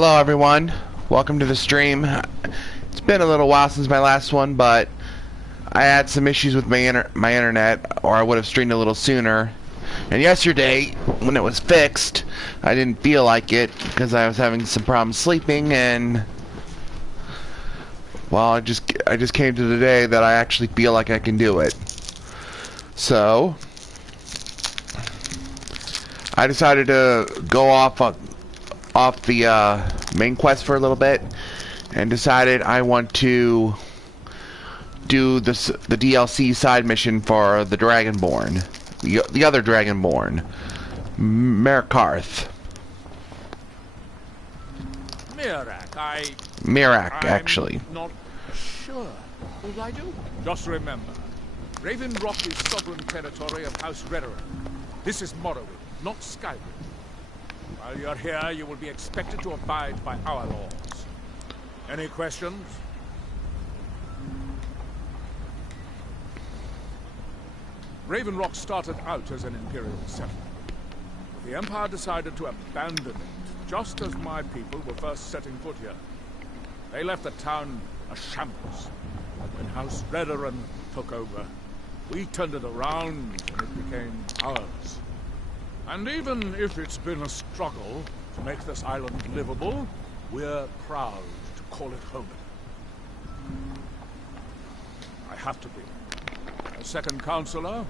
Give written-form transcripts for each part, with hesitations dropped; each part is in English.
Hello everyone, welcome to the stream. It's been a little while since my last one, but I had some issues with my internet, or I would have streamed a little sooner. And yesterday, when it was fixed, I didn't feel like it because I was having some problems sleeping, and well, I just came to the day that I actually feel like I can do it. So I decided to go off the main quest for a little bit, and decided I want to do the DLC side mission for the Dragonborn, the other Dragonborn, Mirrak. Mirrak, actually. I'm not sure. What did I do? Just remember, Raven Rock is sovereign territory of House Redderin. This is Morrowind, not Skyrim. While you're here, you will be expected to abide by our laws. Any questions? Raven Rock started out as an Imperial settlement. The Empire decided to abandon it, just as my people were first setting foot here. They left the town a shambles. When House Redderin took over, we turned it around and it became ours. And even if it's been a struggle to make this island livable, we're proud to call it home. I have to be. As second counselor,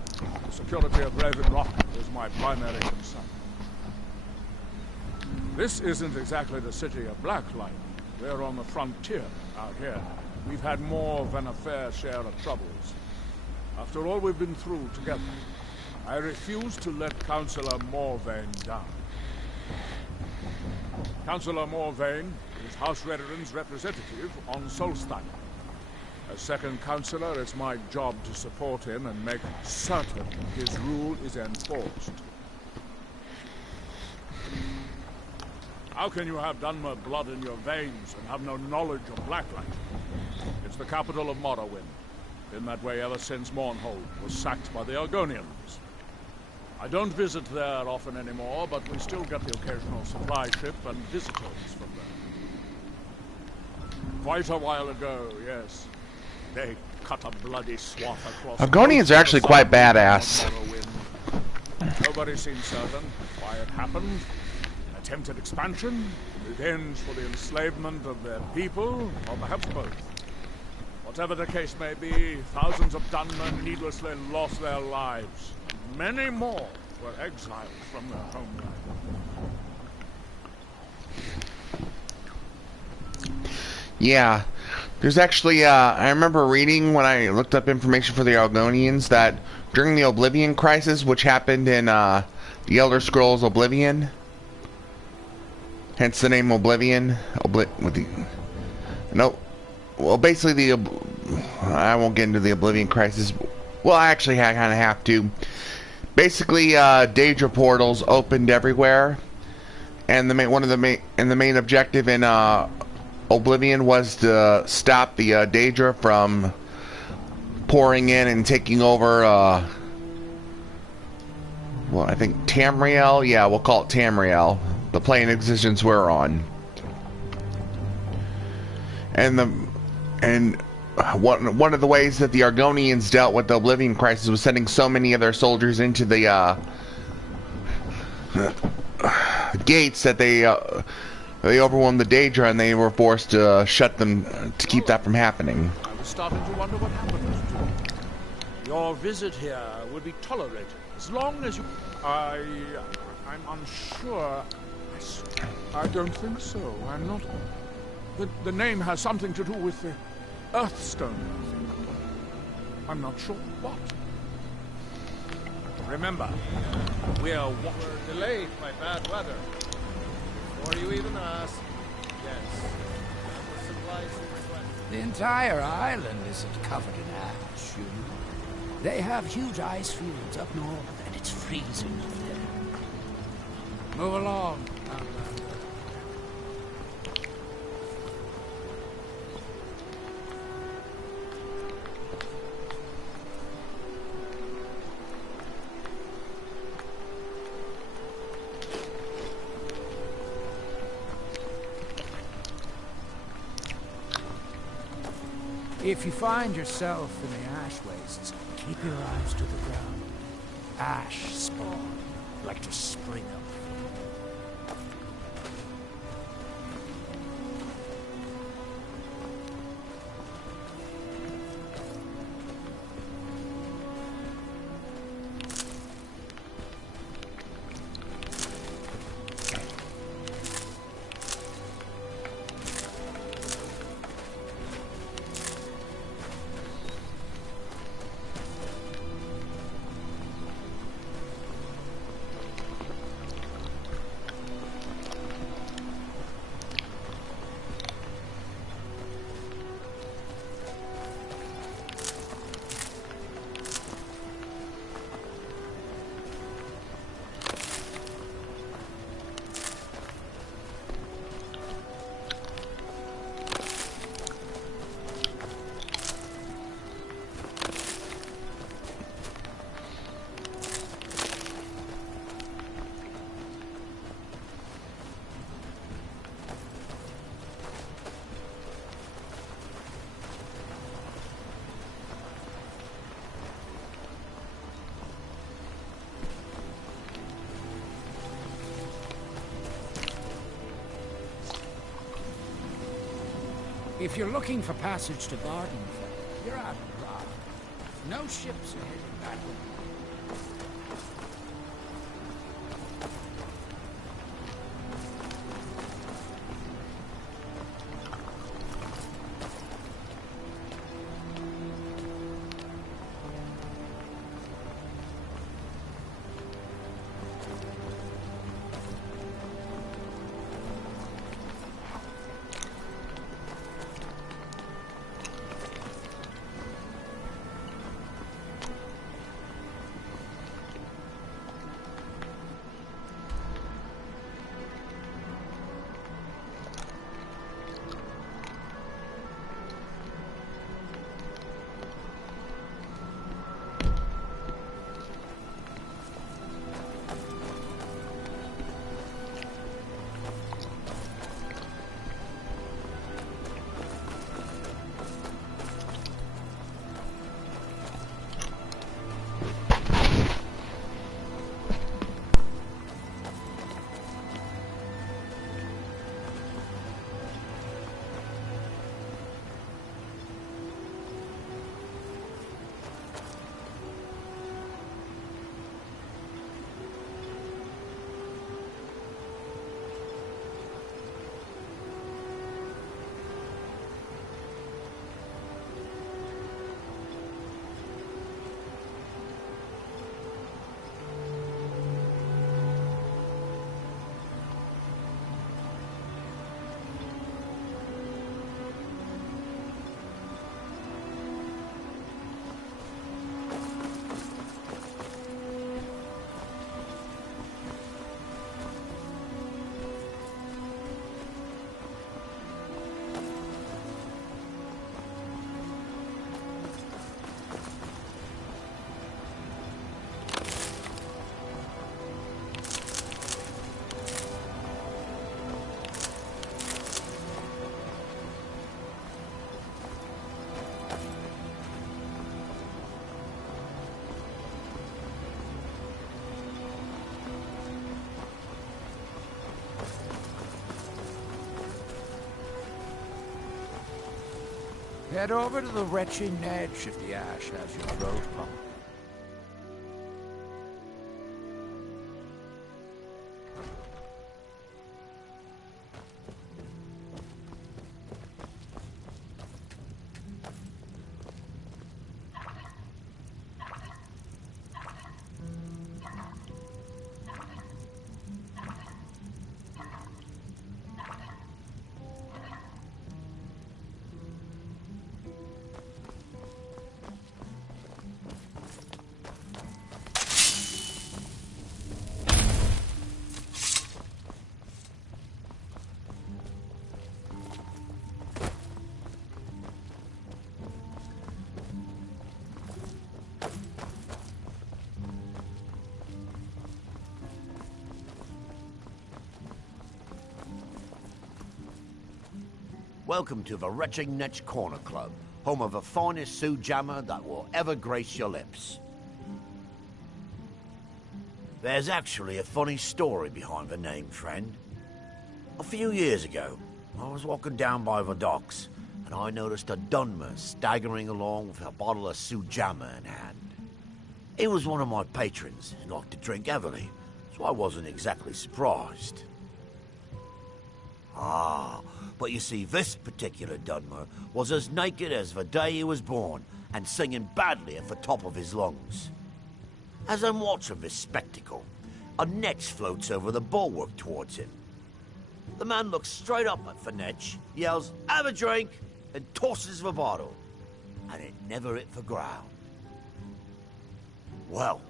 the security of Raven Rock is my primary concern. This isn't exactly the city of Blacklight. We're on the frontier out here. We've had more than a fair share of troubles. After all we've been through together, I refuse to let Councillor Morvain down. Councillor Morvain is House Redderin's representative on Solstein. As second councillor, it's my job to support him and make certain his rule is enforced. How can you have Dunmer blood in your veins and have no knowledge of Blacklight? It's the capital of Morrowind. Been that way ever since Mournhold was sacked by the Argonians. I don't visit there often anymore, but we still get the occasional supply ship and visitors from there. Quite a while ago, yes. They cut a bloody swath across... Argonians are actually quite badass. Nobody seems certain why it happened. Attempted expansion, revenge for the enslavement of their people, or perhaps both. Whatever the case may be, thousands of Dunmen needlessly lost their lives. Many more were exiled from their homeland. Yeah, there's actually, I remember reading when I looked up information for the Argonians that during the Oblivion Crisis, which happened in the Elder Scrolls Oblivion, hence the name Oblivion, well, basically I won't get into the Oblivion Crisis. Well, I actually kind of have to. Basically, Daedra portals opened everywhere, and the main objective in Oblivion was to stop the Daedra from pouring in and taking over. Well, I think Tamriel. Yeah, we'll call it Tamriel, the plane existence we're on. And one of the ways that the Argonians dealt with the Oblivion Crisis was sending so many of their soldiers into the gates that they overwhelmed the Daedra, and they were forced to shut them to keep that from happening. I was starting to wonder what happened to you. Your visit here would be tolerated as long as you... I'm unsure. I don't think so. I'm not... The name has something to do with the Earthstone, I think. I'm not sure what. Remember, we're delayed by bad weather. Before you even ask, yes. The supplies in The entire island isn't covered in ash, you know. They have huge ice fields up north, and it's freezing up there. Move along. If you find yourself in the ash wastes, keep your eyes to the ground. Ash spawn like to spring up. If you're looking for passage to Gardenfell, you're out of luck. No ships are heading that way. Head over to the retching edge if the ash has your throat pumped. Welcome to the Retching Netch Corner Club. home of the finest Sioux jammer that will ever grace your lips. There's actually a funny story behind the name, friend. A few years ago, I was walking down by the docks, and I noticed a Dunmer staggering along with a bottle of Sioux jammer in hand. He was one of my patrons and liked to drink heavily, so I wasn't exactly surprised. Ah, but you see, this particular Dunmer was as naked as the day he was born, and singing badly at the top of his lungs. As I'm watching this spectacle, a netch floats over the bulwark towards him. The man looks straight up at the netch, yells, "Have a drink," and tosses the bottle. And it never hit the ground. Well,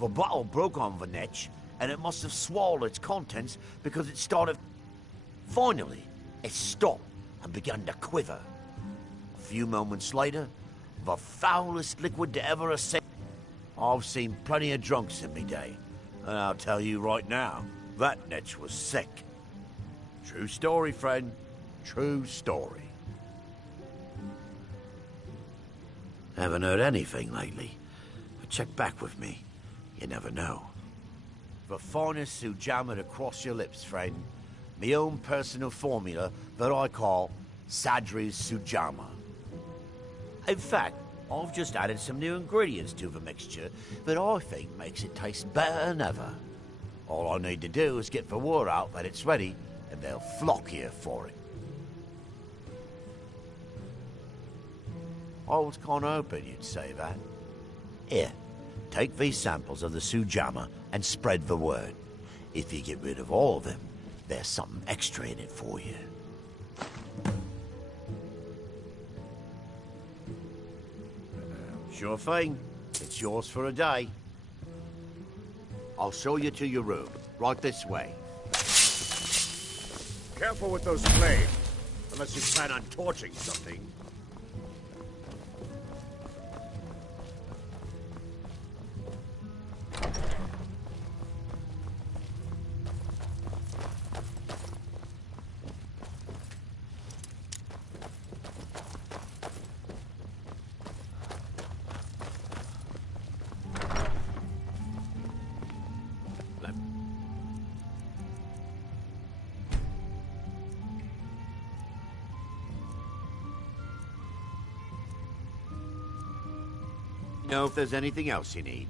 the bottle broke on the netch, and it must have swallowed its contents because it started... Finally, it stopped and began to quiver. A few moments later, the foulest liquid to ever ascend. I've seen plenty of drunks in me day, and I'll tell you right now, that netch was sick. True story, friend. True story. Haven't heard anything lately, but check back with me. You never know. The finest Sioux jammer to cross your lips, friend. My own personal formula that I call Sadri's Sioux jammer. In fact, I've just added some new ingredients to the mixture that I think makes it taste better than ever. All I need to do is get the word out that it's ready, and they'll flock here for it. I was kind of hoping you'd say that. Here, take these samples of the Sioux jammer and spread the word. If you get rid of all of them, there's something extra in it for you. Sure thing. It's yours for a day. I'll show you to your room. Right this way. Careful with those flames, unless you plan on torching something. Know if there's anything else you need.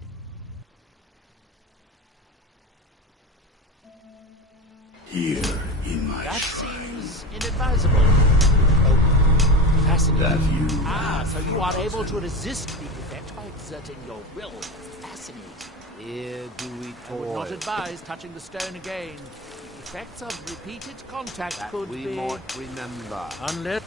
Here in my That shrine. seems inadvisable. Oh, fascinating. That you So you are able to resist the effect by exerting your will. Fascinating. Here do we I would not toil. advise touching the stone again. The effects of repeated contact That could we be... might remember. Unless...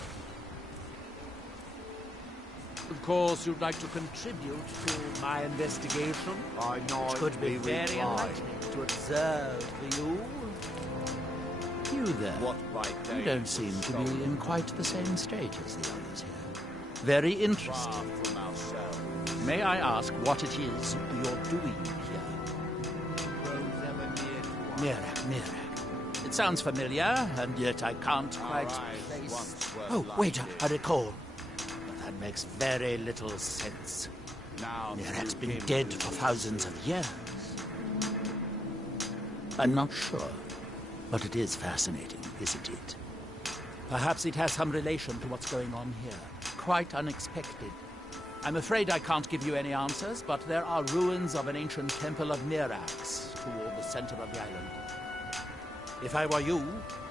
Of course, you'd like to contribute to my investigation. I know It could be we very reply. enlightening to observe for you. You there. What right You don't seem to be in quite the same state as the others here. Very interesting. from ourselves. May I ask what it is you're doing here? Mirrak. It sounds familiar, and yet I can't quite place... Oh, wait, I recall. But that makes very little sense. Mirrak's been dead for thousands of years. I'm not sure, but it is fascinating, isn't it? Perhaps it has some relation to what's going on here. Quite unexpected. I'm afraid I can't give you any answers, but there are ruins of an ancient temple of Mirrak's toward the center of the island. If I were you,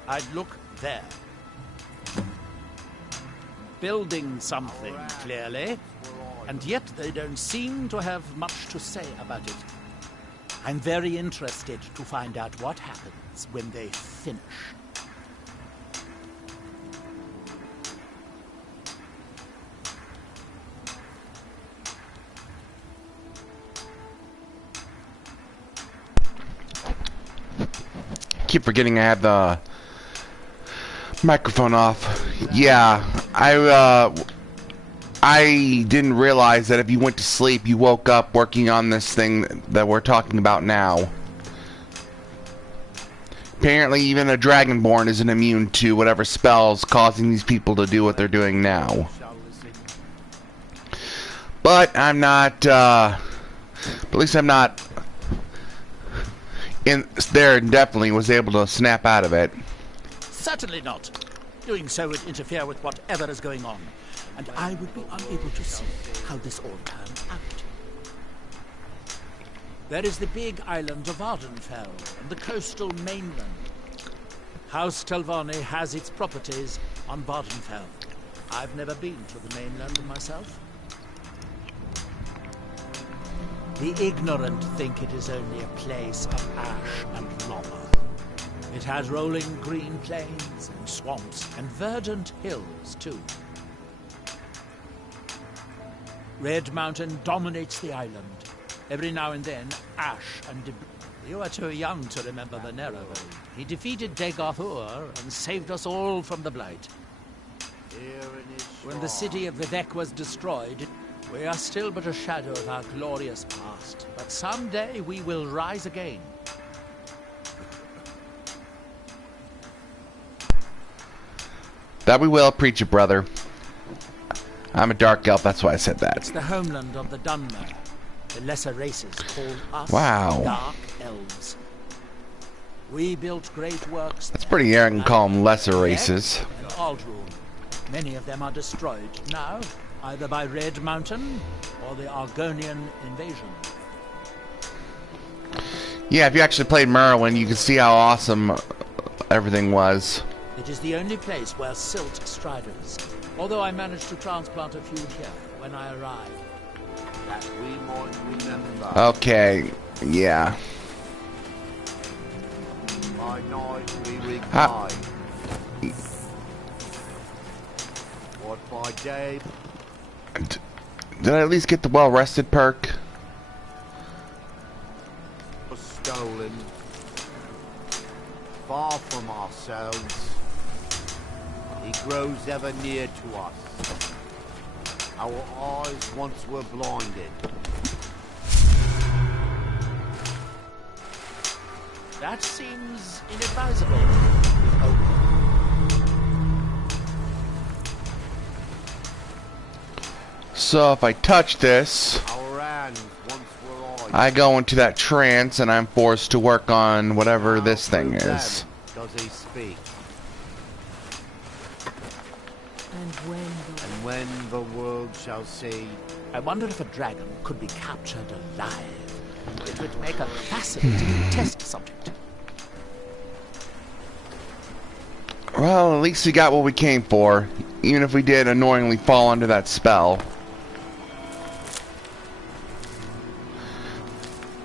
I'd look there. Building something, clearly, and yet they don't seem to have much to say about it. I'm very interested to find out what happens when they finish. Keep forgetting I have the microphone off. Yeah, I didn't realize that if you went to sleep, you woke up working on this thing that we're talking about now. Apparently, even a Dragonborn isn't immune to whatever spells causing these people to do what they're doing now. But I'm not, at least I'm not in there and definitely was able to snap out of it. Certainly not. Doing so would interfere with whatever is going on, and I would be unable to see how this all turned out. There is the big island of Vardenfell and the coastal mainland. House Telvanni has its properties on Vardenfell. I've never been to the mainland myself. The ignorant think it is only a place of ash and lava. It has rolling green plains and swamps and verdant hills, too. Red Mountain dominates the island. Every now and then, ash and debris. You are too young to remember the Narrowbone. He defeated Degarthur and saved us all from the Blight. When the city of Vivec was destroyed, we are still but a shadow of our glorious past. But someday we will rise again. That we will, preacher brother. I'm a dark elf, that's why I said that. It's the homeland of the Dunmer. The lesser races called us Dark Elves. We built great works. That's pretty arrogant to call them lesser races. And Aldrune. Many of them are destroyed now, either by Red Mountain or the Argonian invasion. Yeah, if you actually played Merwin, you can see how awesome everything was. It is the only place where silt striders, although I managed to transplant a few here when I arrived. That we might remember. Okay, yeah. By night we recline. What by day? Did I at least get the well-rested perk? Was stolen. Far from ourselves. He grows ever near to us. Our eyes once were blinded. That seems inadvisable. So if I touch this, Our hands once were eyes. I go into that trance and I'm forced to work on whatever this thing Through is. them does he speak? And when the world shall see. I wonder if a dragon could be captured alive. It would make a fascinating test subject. Well, at least we got what we came for, even if we did annoyingly fall under that spell.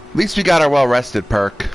At least we got our well-rested perk.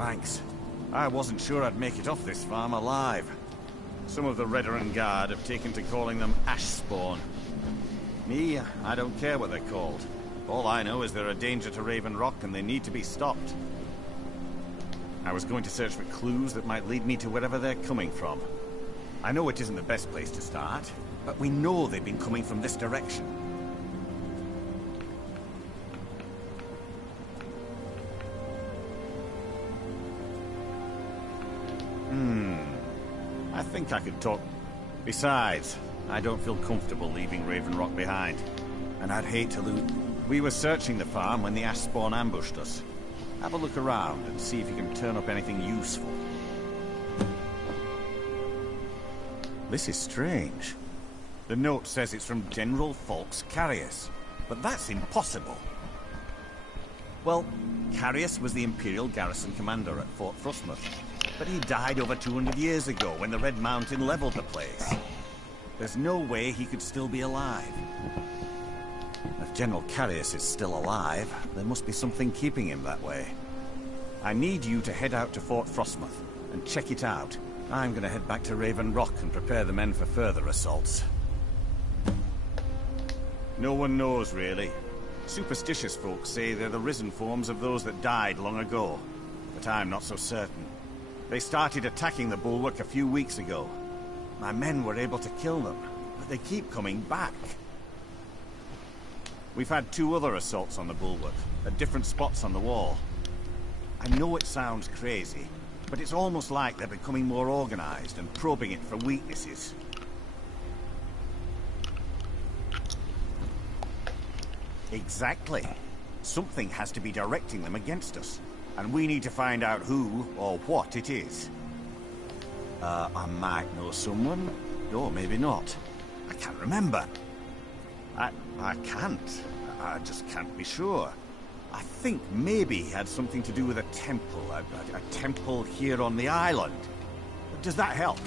Thanks. I wasn't sure I'd make it off this farm alive. Some of the Redoran Guard have taken to calling them ash spawn. Me, I don't care what they're called. All I know is they're a danger to Raven Rock and they need to be stopped. I was going to search for clues that might lead me to wherever they're coming from. I know it isn't the best place to start, but we know they've been coming from this direction. I think I could talk. Besides, I don't feel comfortable leaving Raven Rock behind. And I'd hate to lose... We were searching the farm when the ash spawn ambushed us. Have a look around and see if you can turn up anything useful. This is strange. The note says it's from General Falks Carius, but that's impossible. Well, Carius was the Imperial garrison commander at Fort Frostmoth, but he died over 200 years ago when the Red Mountain leveled the place. There's no way he could still be alive. If General Carius is still alive, there must be something keeping him that way. I need you to head out to Fort Frostmoth and check it out. I'm going to head back to Raven Rock and prepare the men for further assaults. No one knows, really. Superstitious folks say they're the risen forms of those that died long ago, but I'm not so certain. They started attacking the bulwark a few weeks ago. My men were able to kill them, but they keep coming back. We've had 2 other assaults on the bulwark, at different spots on the wall. I know it sounds crazy, but it's almost like they're becoming more organized and probing it for weaknesses. Exactly. Something has to be directing them against us, and we need to find out who or what it is. I might know someone, or maybe not. I can't remember. I can't. I just can't be sure. I think maybe he had something to do with a temple, a temple here on the island. Does that help?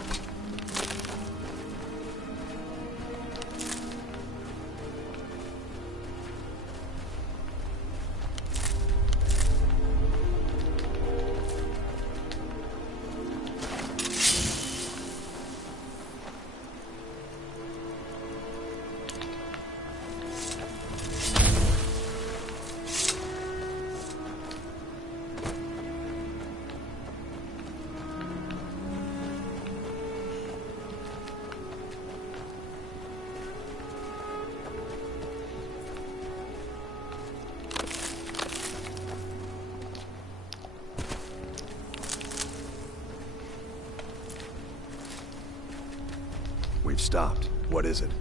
We've stopped. What is it?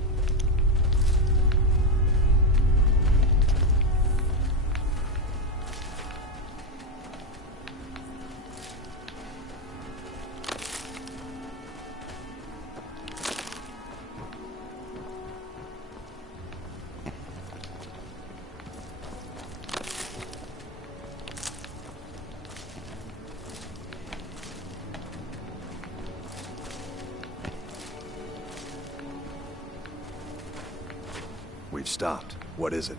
We've stopped. What is it?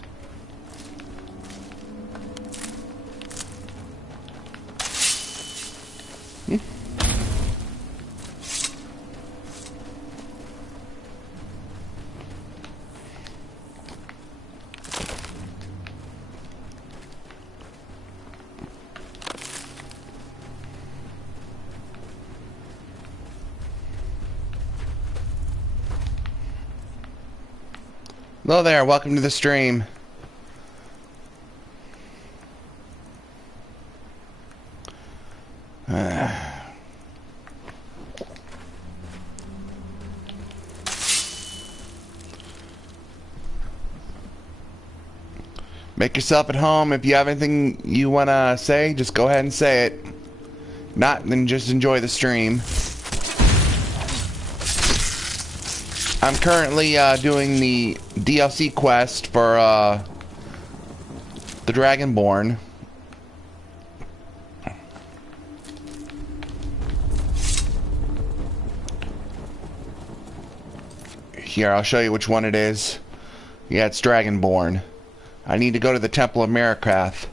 Hello there, welcome to the stream. Make yourself at home. If you have anything you want to say, just go ahead and say it. Not, then just enjoy the stream. I'm currently doing the DLC quest for the Dragonborn. Here, I'll show you which one it is. Yeah, it's Dragonborn. I need to go to the Temple of Mirrak.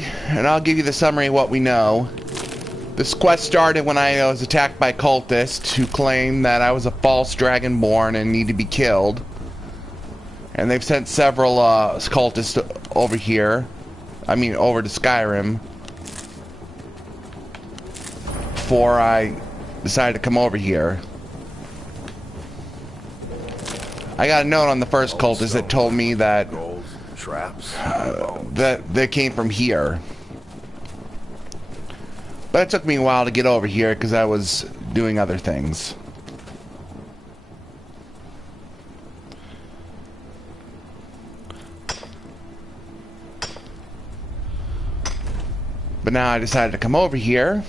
And I'll give you the summary of what we know. This quest started when I was attacked by cultists who claimed that I was a false dragonborn and need to be killed. And they've sent several cultists over here. I mean, over to Skyrim. Before I decided to come over here. I got a note on the first cultist that told me that traps, that they came from here. But it took me a while to get over here because I was doing other things. But now I decided to come over here.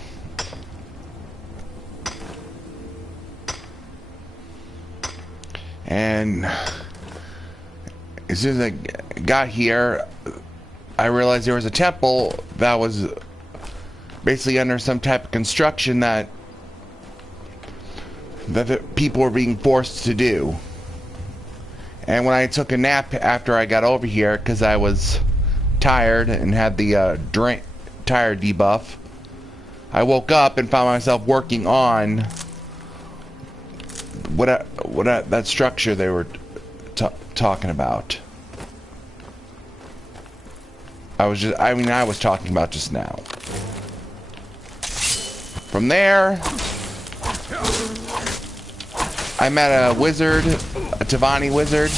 And as soon as I got here, I realized there was a temple that was basically under some type of construction that the people were being forced to do. And when I took a nap after I got over here, because I was tired and had the tired debuff, I woke up and found myself working on that structure they were talking about. I was talking about just now. From there, I met a wizard, a Tavani wizard,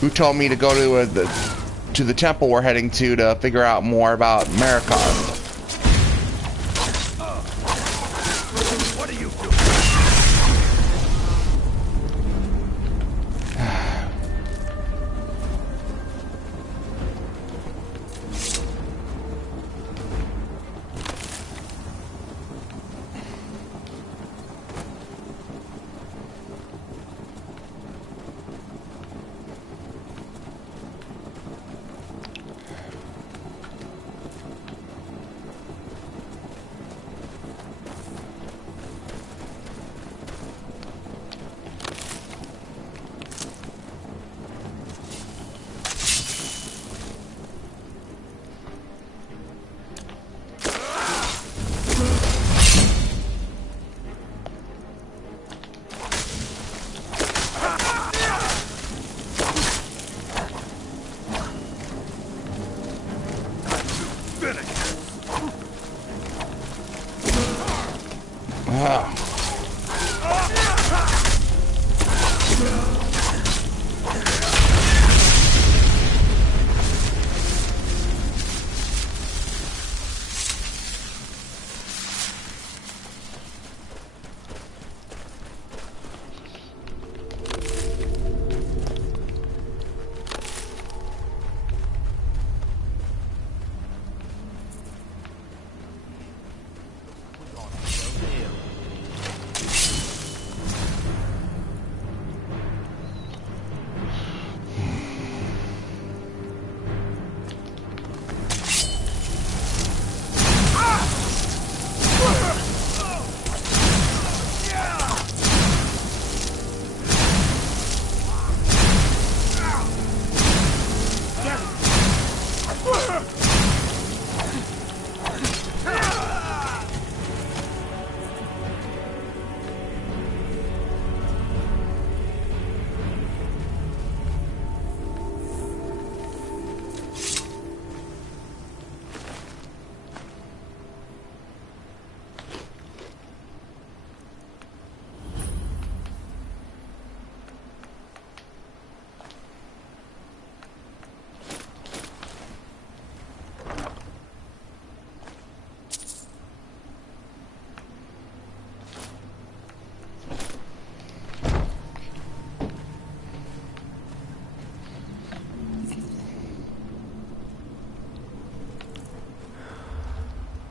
who told me to go to the temple we're heading to figure out more about Mirrak.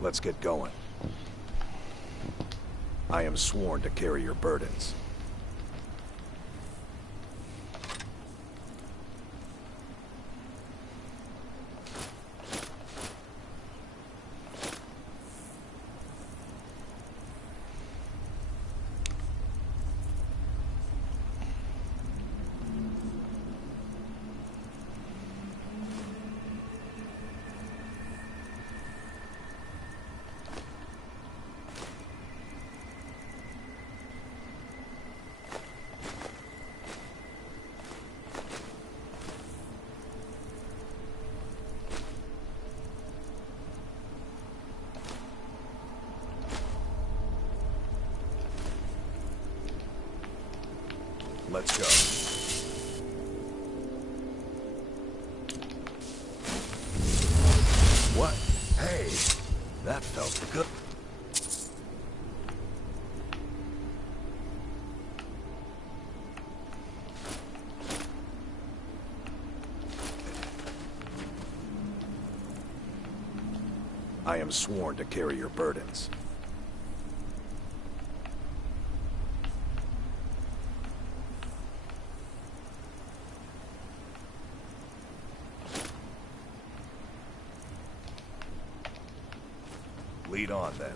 Let's get going. I am sworn to carry your burdens. Let's go. What? Hey, that felt good. I am sworn to carry your burdens. Lead on, then.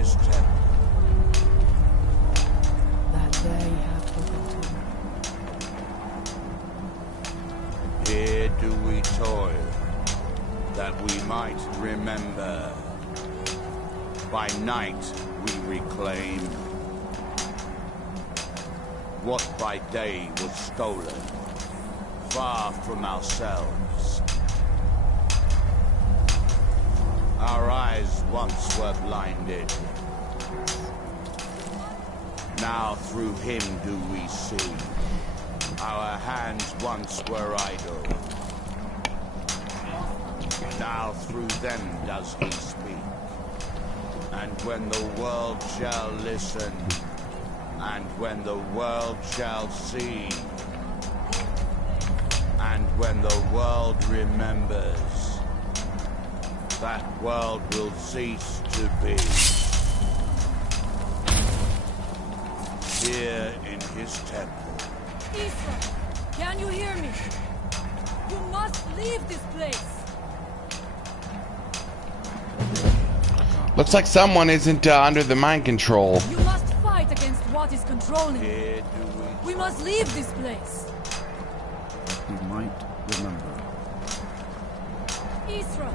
his temple. That they have forgotten. Here do we toil, that we might remember. By night we reclaim what by day was stolen, far from ourselves. Our eyes once were blinded. Now through him do we see. Our hands once were idle. Now through them does he speak. And when the world shall listen, and when the world shall see, and when the world remembers, that world will cease to be. Here in his temple. Israel, can you hear me? You must leave this place. Looks like someone isn't under the mind control. You must fight against what is controlling you. Here do We must leave this place. We might remember. Israel,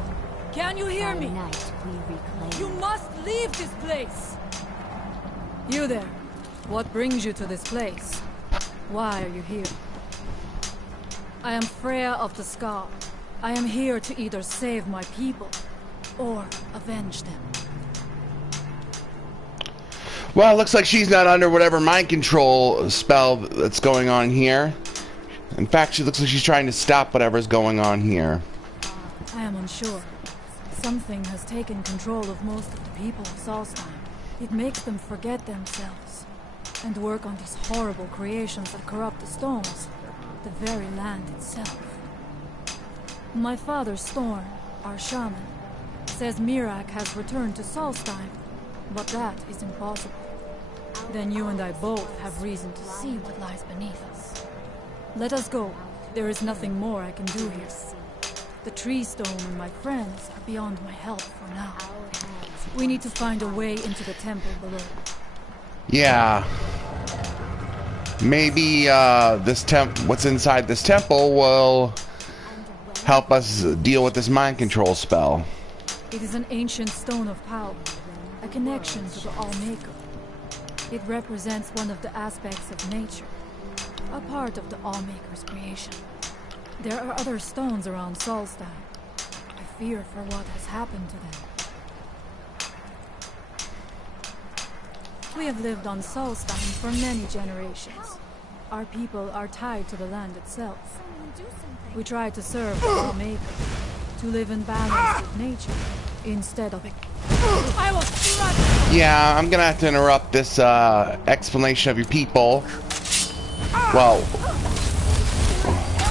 can you hear me? Night we reclaim. You must leave this place. You there. What brings you to this place? Why are you here? I am Freya of the Skaal. I am here to either save my people or avenge them. Well, it looks like she's not under whatever mind control spell that's going on here. In fact, she looks like she's trying to stop whatever's going on here. I am unsure. Something has taken control of most of the people of Solstheim. It makes them forget themselves and work on these horrible creations that corrupt the stones, the very land itself. My father, Storm, our shaman, says Mirrak has returned to Solstheim, but that is impossible. Then you and I both have reason to see what lies beneath us. Let us go. There is nothing more I can do here. The tree stone and my friends are beyond my help for now. We need to find a way into the temple below. Yeah. Maybe what's inside this temple will help us deal with this mind control spell. It is an ancient stone of power, a connection to the All-Maker. It represents one of the aspects of nature, a part of the All-Maker's creation. There are other stones around Solstheim. I fear for what has happened to them. We have lived on Solstheim for many generations. Our people are tied to the land itself. We try to serve the All-Maker, to live in balance with nature, instead of it. I will strike! Yeah, I'm gonna have to interrupt this explanation of your people. Well,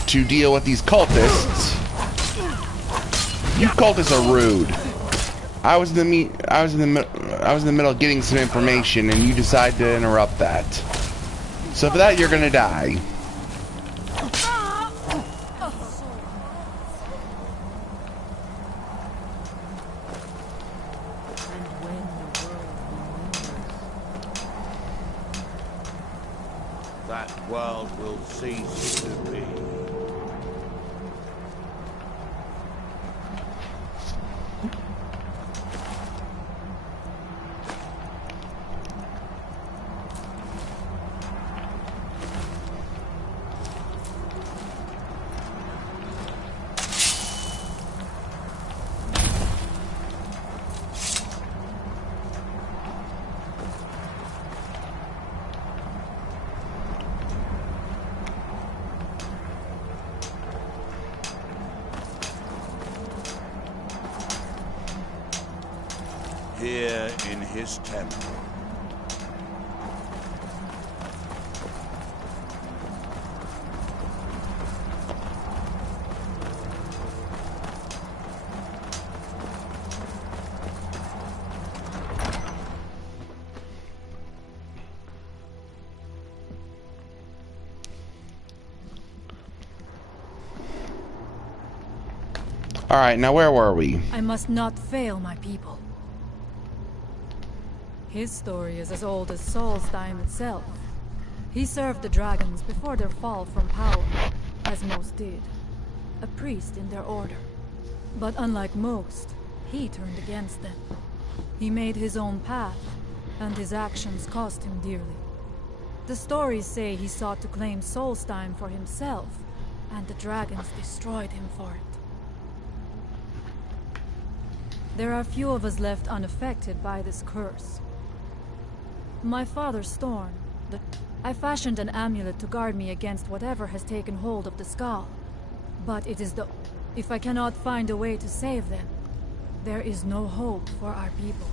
to deal with these cultists. You cultists are rude. I was in the middle of getting some information, and you decide to interrupt that. So for that, you're gonna die. that world will cease to be. Here in his temple. Alright, now where were we? I must not fail my people. His story is as old as Solstheim itself. He served the dragons before their fall from power, as most did. A priest in their order. But unlike most, he turned against them. He made his own path, and his actions cost him dearly. The stories say he sought to claim Solstheim for himself, and the dragons destroyed him for it. There are few of us left unaffected by this curse. My father Storm, I fashioned an amulet to guard me against whatever has taken hold of the Skaal. But it is if I cannot find a way to save them, there is no hope for our people.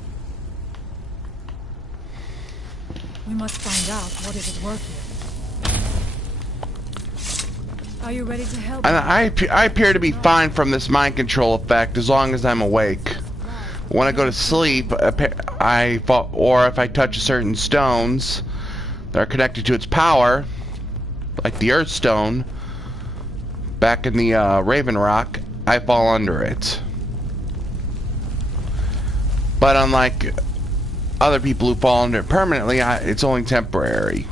We must find out what is at work here. Are you ready to help? And I appear to be fine from this mind control effect as long as I'm awake. When I go to sleep, or if I touch certain stones that are connected to its power, like the Earth Stone, back in the Raven Rock, I fall under it. But unlike other people who fall under it permanently, it's only temporary.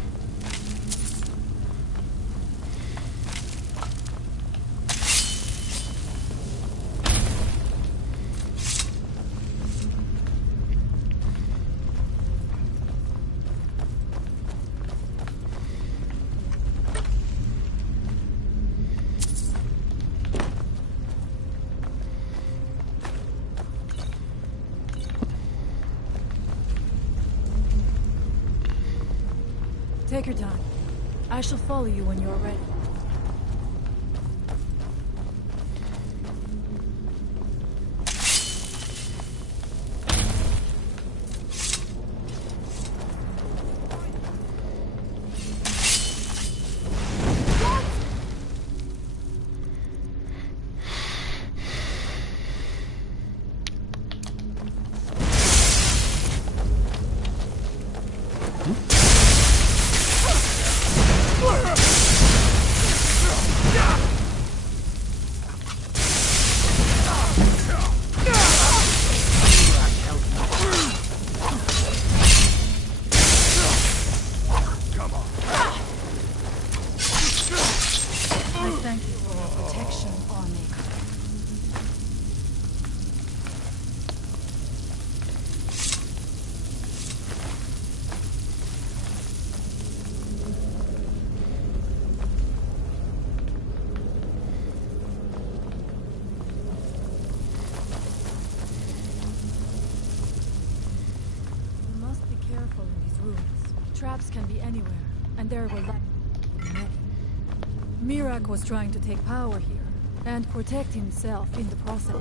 Take your time. I shall follow you when you are ready. Traps can be anywhere, and there will likely be many. Mirrak was trying to take power here, and protect himself in the process.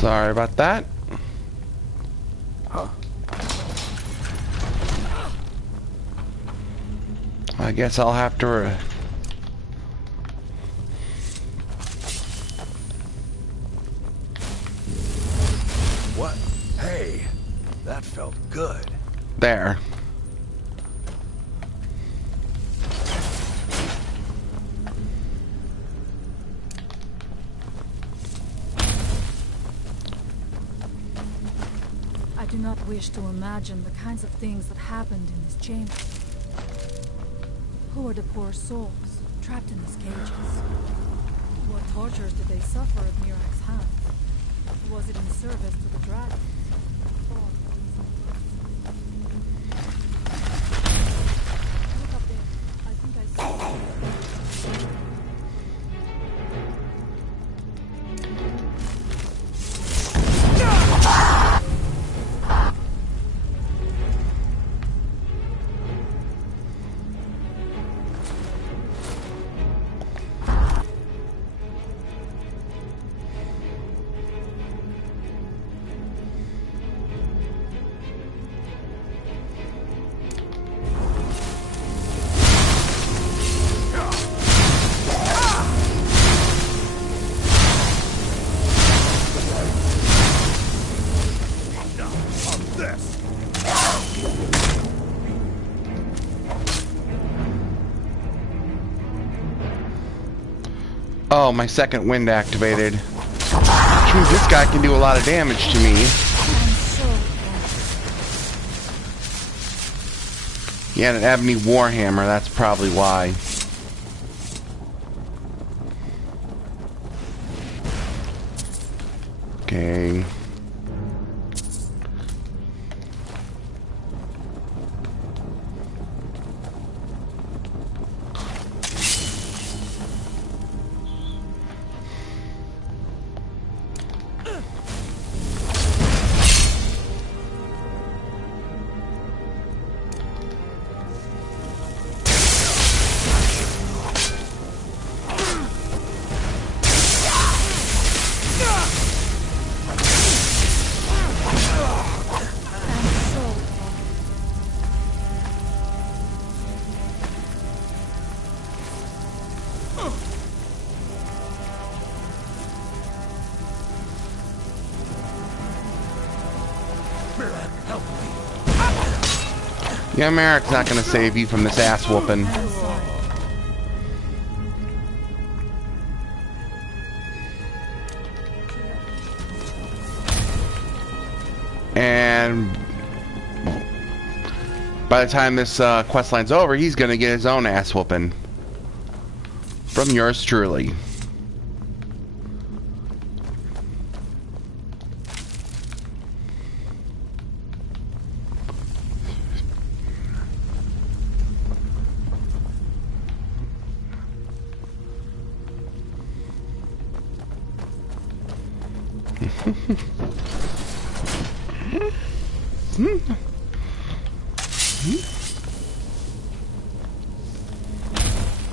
Sorry about that. Huh? I guess I'll have to... What? Hey, that felt good. There. I do not wish to imagine the kinds of things that happened in this chamber. Who are the poor souls trapped in these cages? What tortures did they suffer at Mirrak's hands? Was it in service to the dragon? Look up there. I think I see. Oh, my second wind activated. Which means this guy can do a lot of damage to me. He had an ebony warhammer, that's probably why. Okay. Yeah, Mirrak's not gonna save you from this ass whooping. And by the time this quest line's over, he's gonna get his own ass whooping. From yours truly.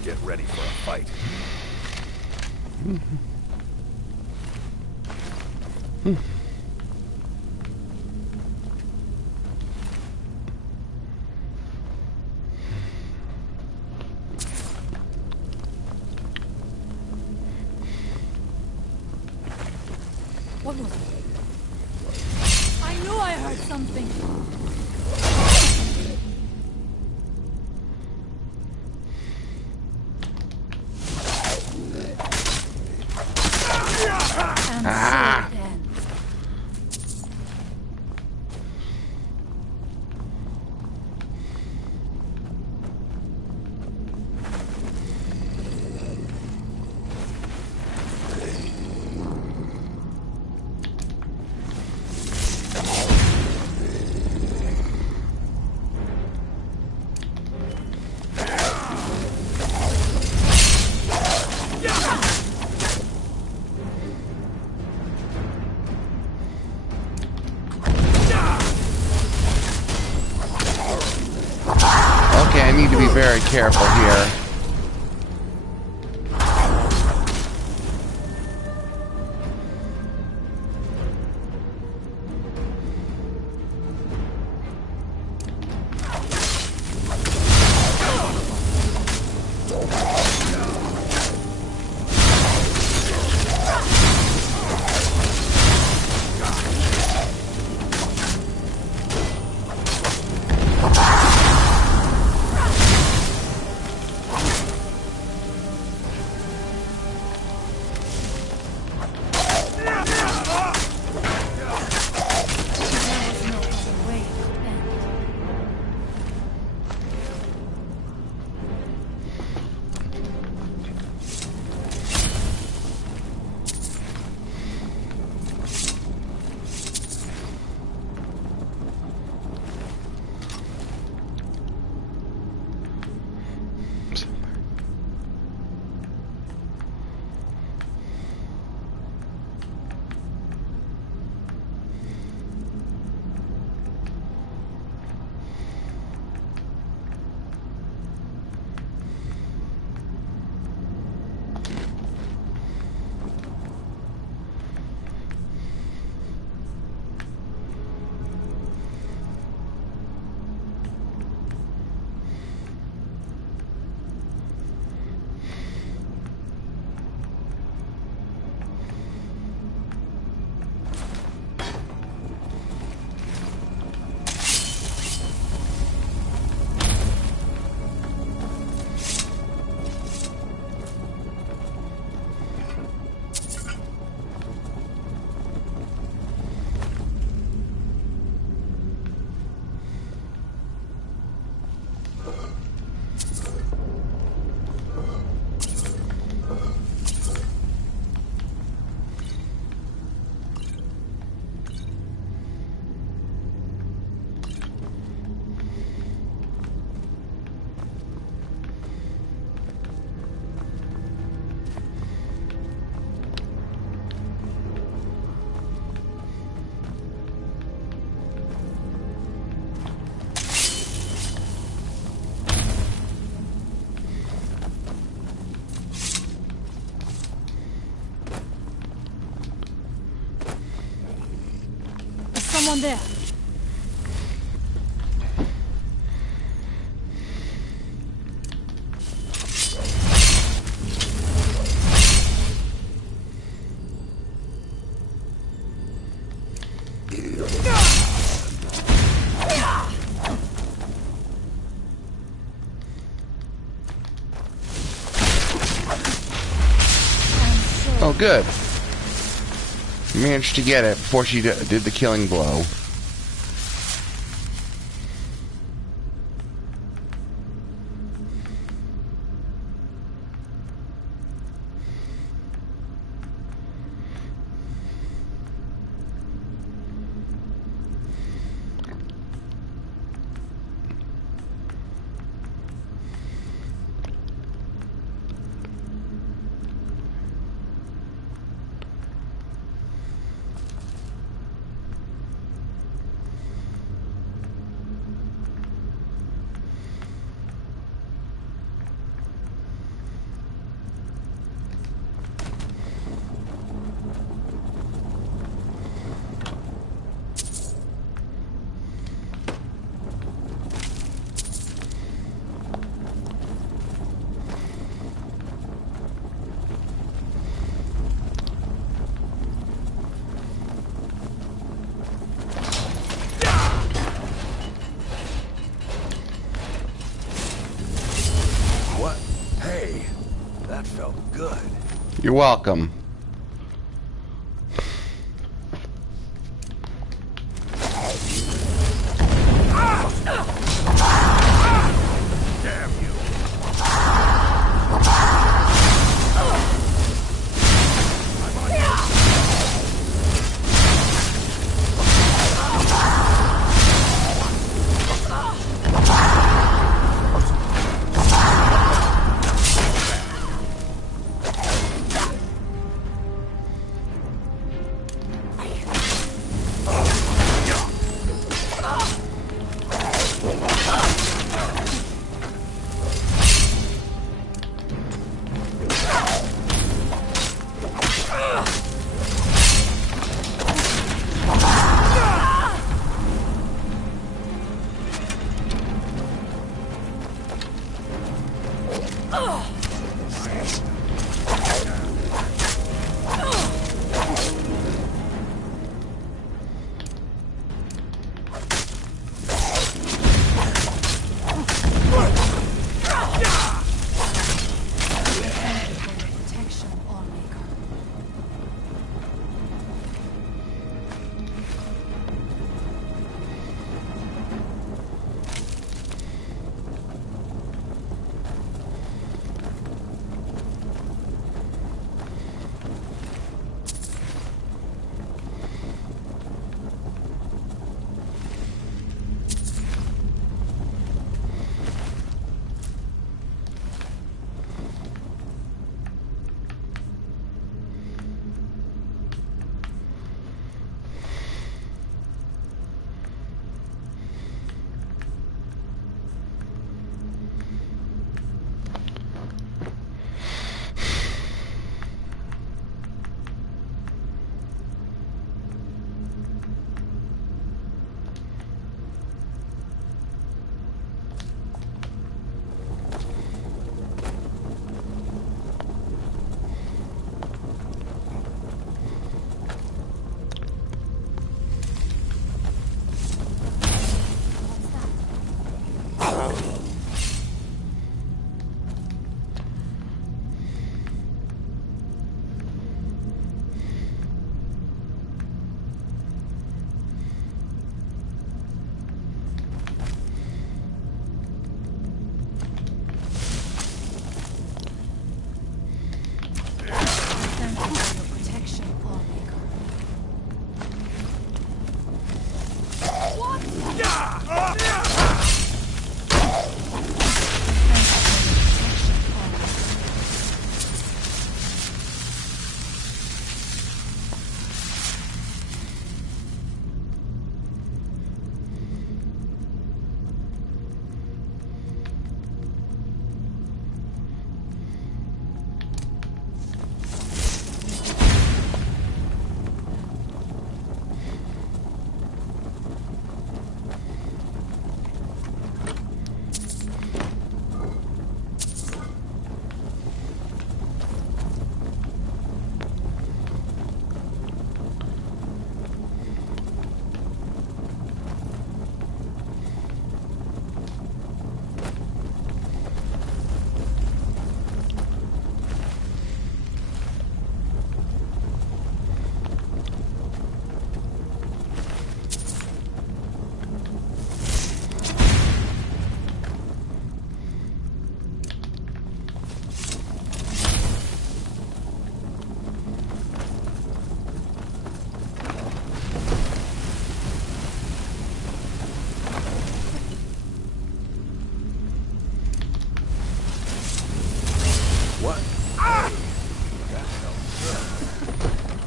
Get ready for a fight. What was it? I knew I heard something. And so it ends. Okay, I need to be very careful here. someone there. Oh, good. Managed to get it before she did the killing blow. What? Hey, that felt good. You're welcome. Damn you.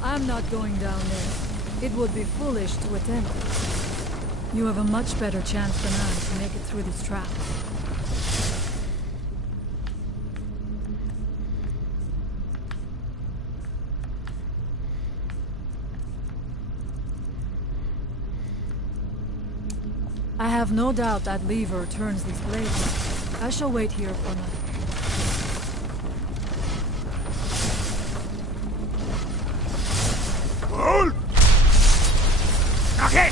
I'm not going down there. It would be foolish to attempt it. You have a much better chance than I to make it through this trap. I have no doubt that lever turns these blades. I shall wait here for now. Okay.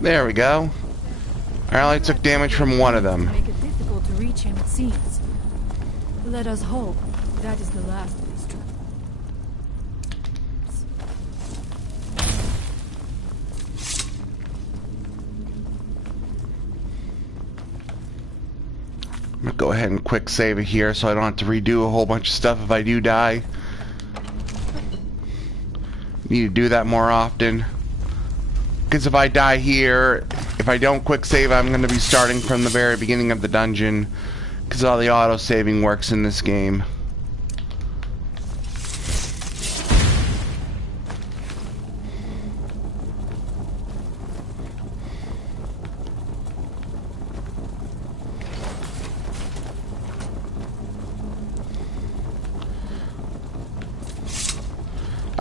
There we go. I only took damage from one of them. Make it difficult to reach him, it seems. Let us hope that is the last of his trouble. I'm gonna go ahead and quick save it here so I don't have to redo a whole bunch of stuff if I do die. Need to do that more often. Because if I die here, if I don't quick save, I'm going to be starting from the very beginning of the dungeon. Because all the auto-saving works in this game.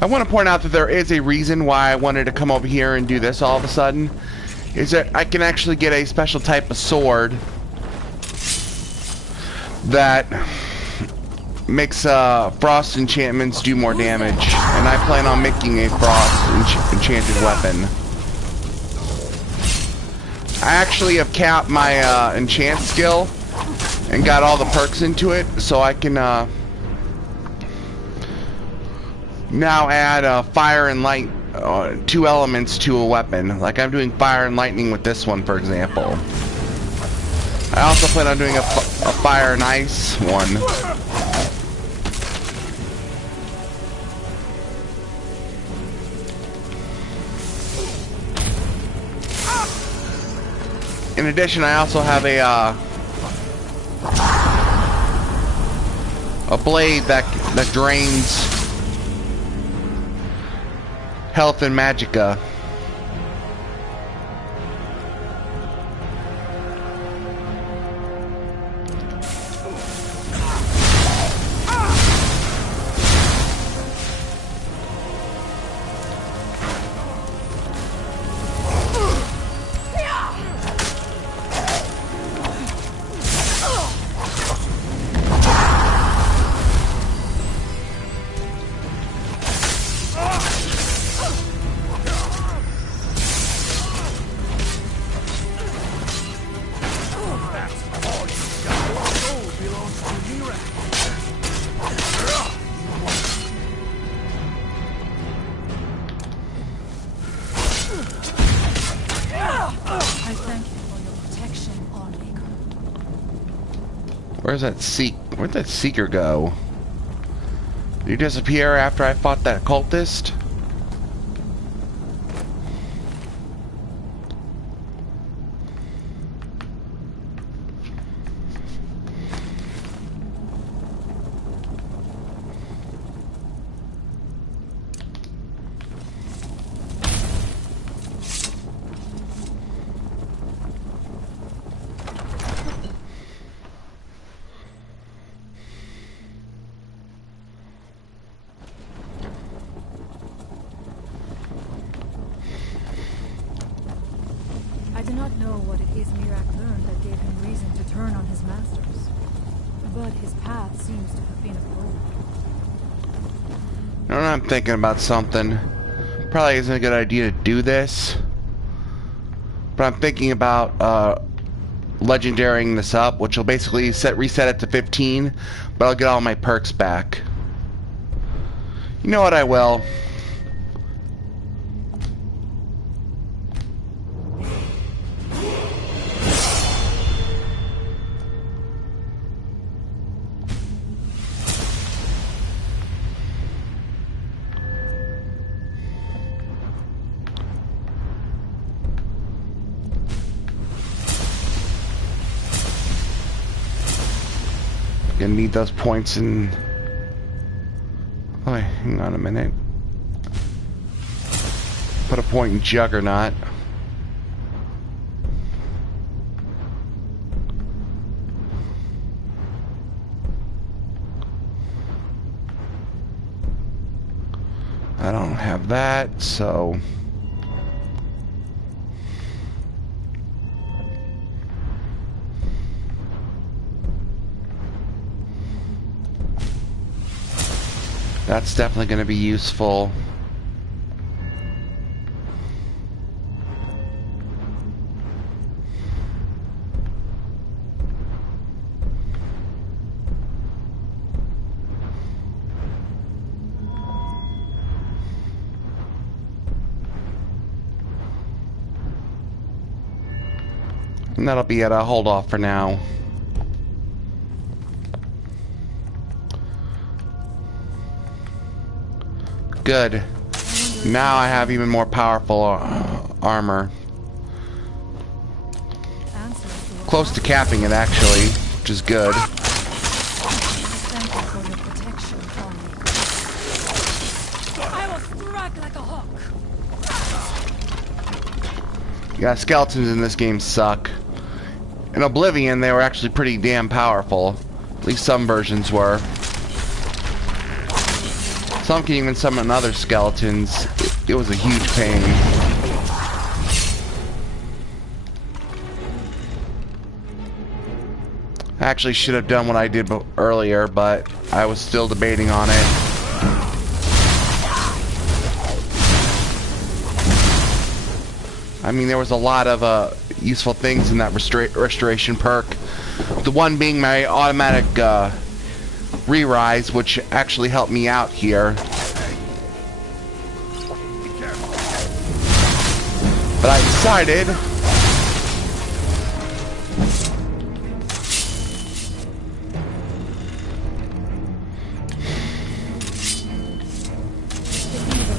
I want to point out that there is a reason why I wanted to come over here and do this all of a sudden. Is that I can actually get a special type of sword that makes frost enchantments do more damage. And I plan on making a frost enchanted weapon. I actually have capped my enchant skill and got all the perks into it, so I can now add fire and light, two elements to a weapon. Like I'm doing fire and lightning with this one, for example. I also plan on doing a fire and ice one. In addition, I also have a blade that drains health and magicka. Where'd that seeker go? Did he disappear after I fought that cultist? I do not know what it is Mirrak learned that gave him reason to turn on his masters, but his path seems to have been of gold. I don't know, I'm thinking about something. Probably isn't a good idea to do this, but I'm thinking about legendarying this up, which will basically reset it to 15, but I'll get all my perks back. You know what, I will. Gonna need those points in... Oh, wait, hang on a minute. Put a point in Juggernaut. I don't have that, so... That's definitely going to be useful. And that'll be at a hold off for now. Good. Now I have even more powerful armor. Close to capping it, actually, which is good. Thank you for your protection, Tommy. I will strike like a hawk. Yeah, skeletons in this game suck. In Oblivion, they were actually pretty damn powerful. At least some versions were. Some can even summon other skeletons. It was a huge pain. I actually should have done what I did earlier, but I was still debating on it. I mean, there was a lot of useful things in that restoration perk. The one being my automatic re-rise, which actually helped me out here. But I decided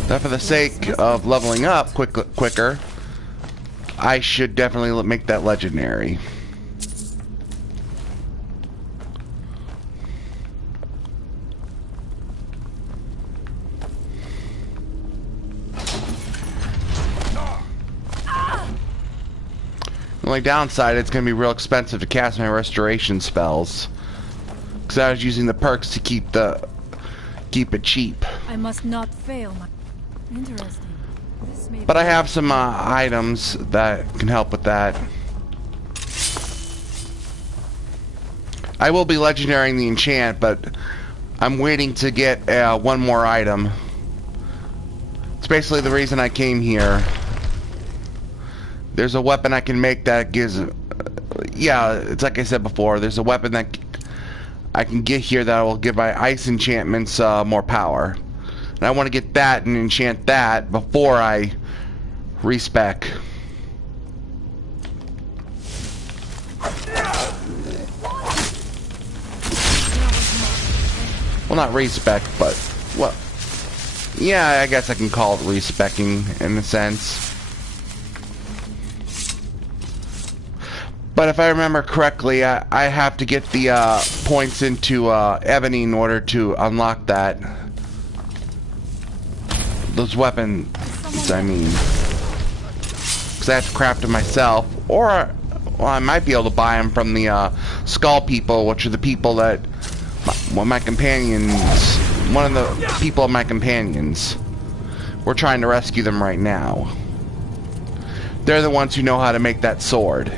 that for the sake of leveling up quicker, I should definitely make that legendary. The only downside, it's going to be real expensive to cast my restoration spells, because I was using the perks to keep it cheap. I must not fail my... Interesting. But I have some items that can help with that. I will be legendarying the enchant, but I'm waiting to get one more item. It's basically the reason I came here. There's a weapon I can make that gives... yeah, it's like I said before. There's a weapon that I can get here that will give my ice enchantments more power. And I want to get that and enchant that before I respec. Well, not respec, but... well... yeah, I guess I can call it respecing in a sense. But if I remember correctly, I have to get the points into Ebony in order to unlock that. Those weapons, I mean. Because I have to craft them myself. Or, well, I might be able to buy them from the Skaal people, which are the people that... my companions... one of the people of my companions. We're trying to rescue them right now. They're the ones who know how to make that sword.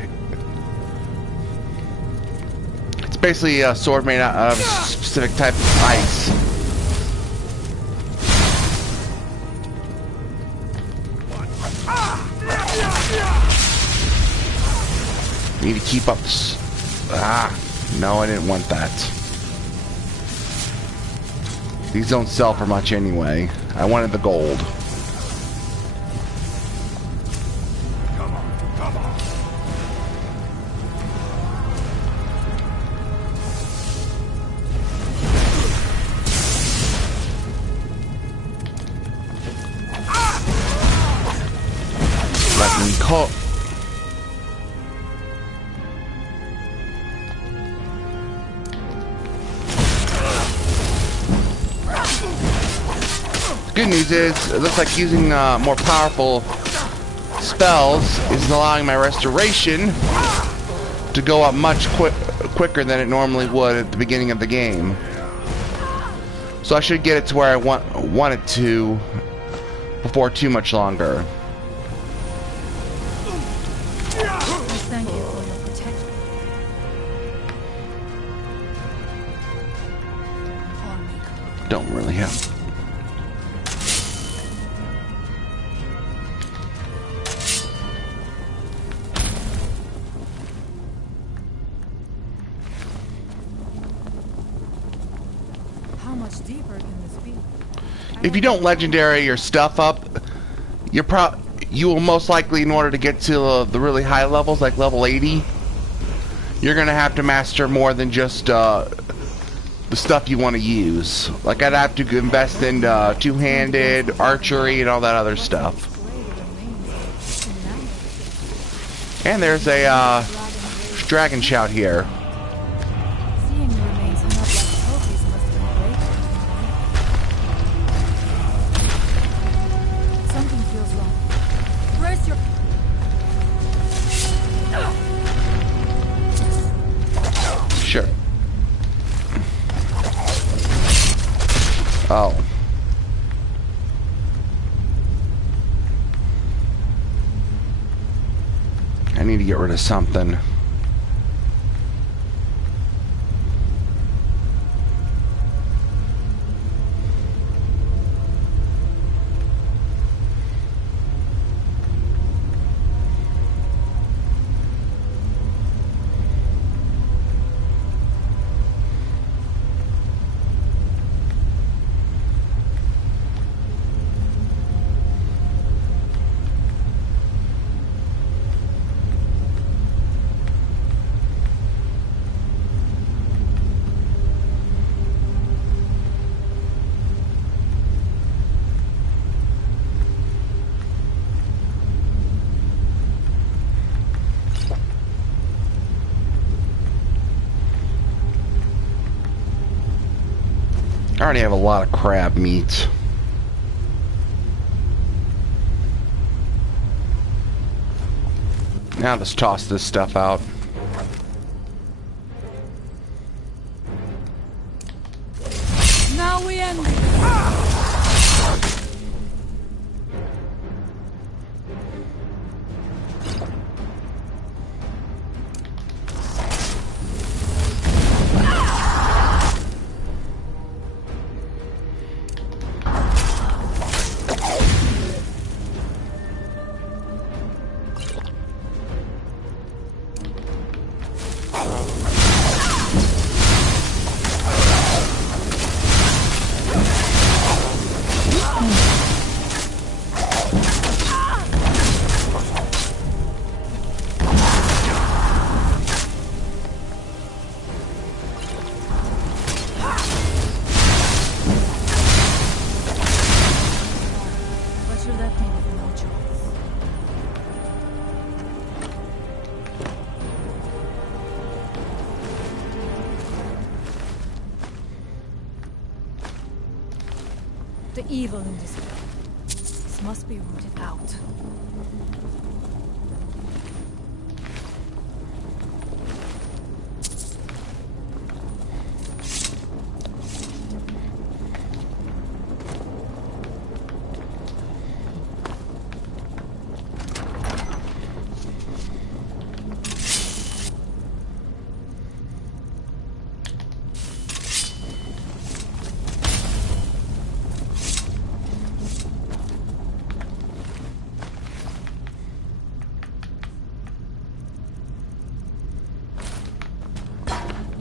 Basically a sword made out of a specific type of ice. Need to keep up this... no, I didn't want that. These don't sell for much anyway. I wanted the gold. Good news is, it looks like using more powerful spells is allowing my restoration to go up much quicker than it normally would at the beginning of the game. So I should get it to where I want it to before too much longer. Thank you for your protection. Don't really have. How much deeper can this be? If you don't legendary your stuff up, you will most likely, in order to get to the really high levels, like level 80, you're gonna have to master more than just the stuff you want to use. Like I'd have to invest in two-handed archery and all that other stuff. And there's a dragon shout here. Seeing the remains hung up like trophies must have been great. Something feels wrong. Brace your... Sure. Oh. I need to get rid of something. I already have a lot of crab meat. Now let's toss this stuff out. Now we end it. But you left me with no choice. The evil in this must be rooted out.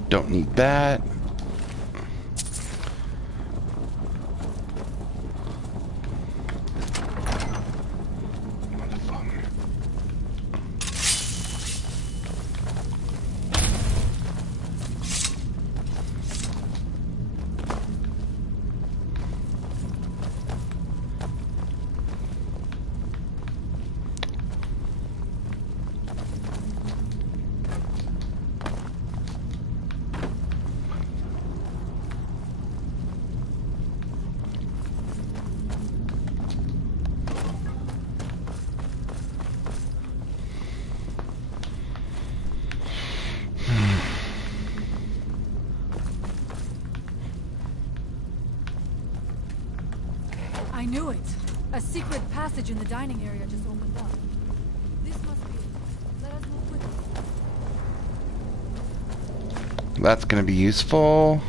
Don't need that. knew it. A secret passage in the dining area just opened up. This must be it. Let us move quickly. That's gonna be useful.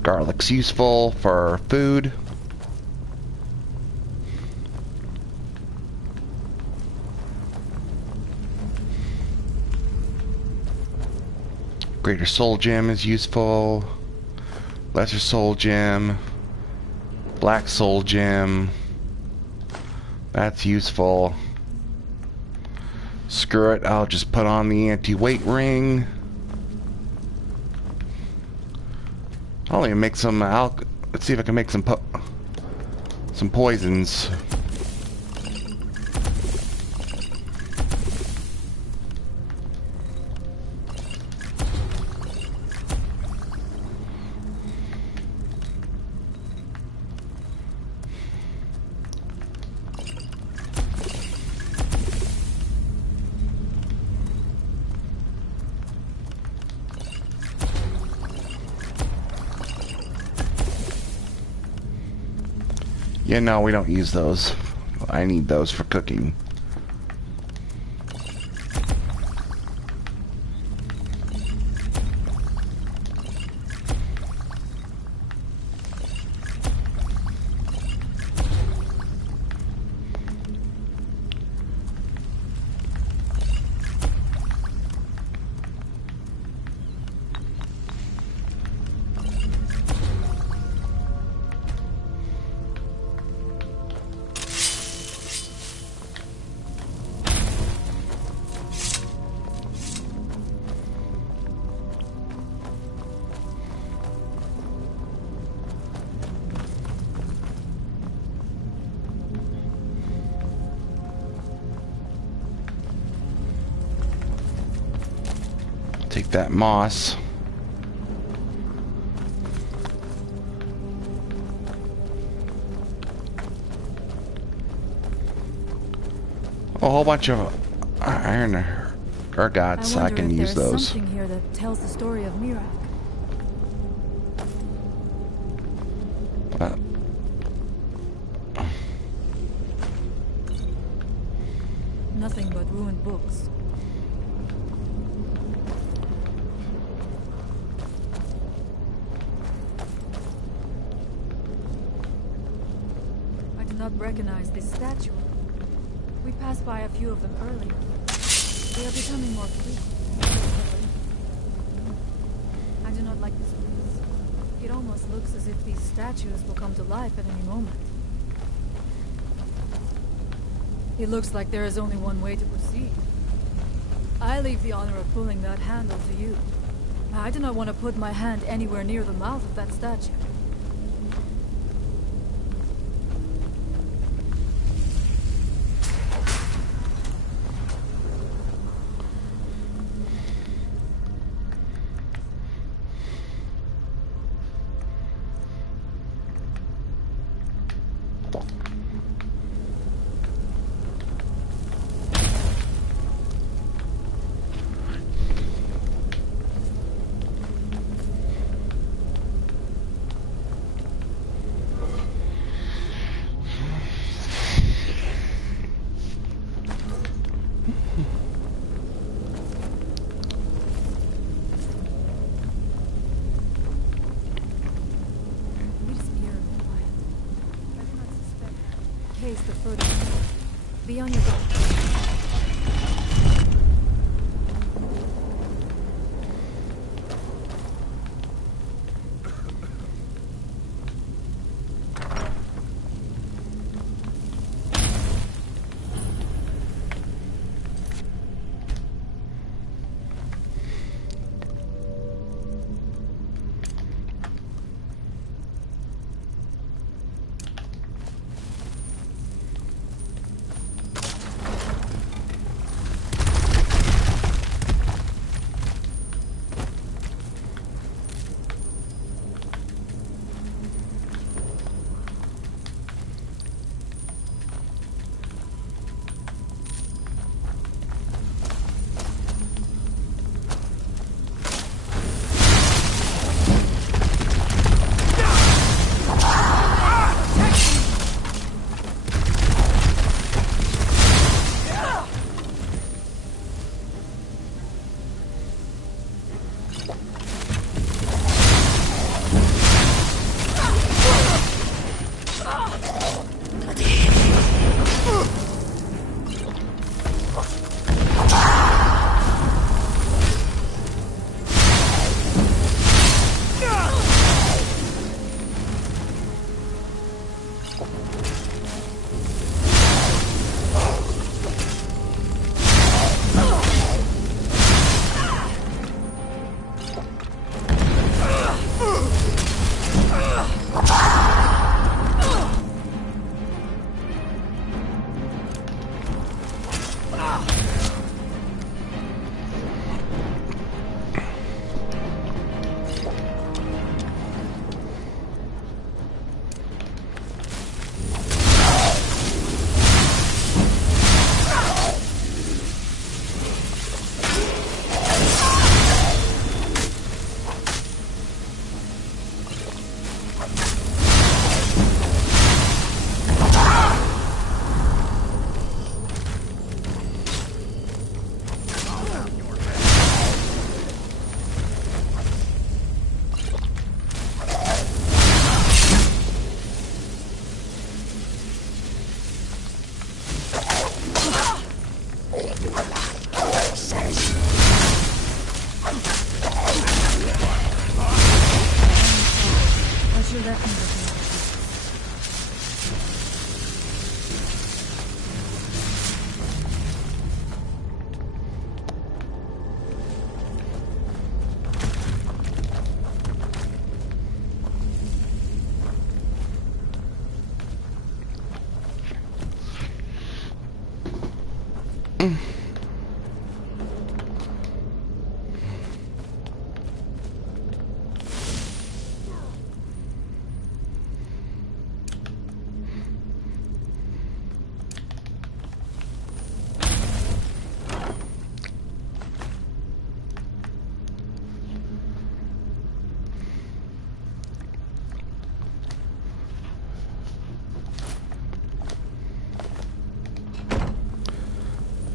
Garlic's useful for food. Greater Soul Gem is useful. Lesser Soul Gem. Black Soul Gem. That's useful. Screw it, I'll just put on the anti-weight ring. I'll even make some let's see if I can make some poisons. Yeah, no, we don't use those. I need those for cooking. Take that moss. A whole bunch of iron ergots. I can use those. There's something here that tells the story of Mirrak. Nothing but ruined books. I do not recognize this statue. We passed by a few of them earlier. They are becoming more frequent. I do not like this place. It almost looks as if these statues will come to life at any moment. It looks like there is only one way to proceed. I leave the honor of pulling that handle to you. I do not want to put my hand anywhere near the mouth of that statue.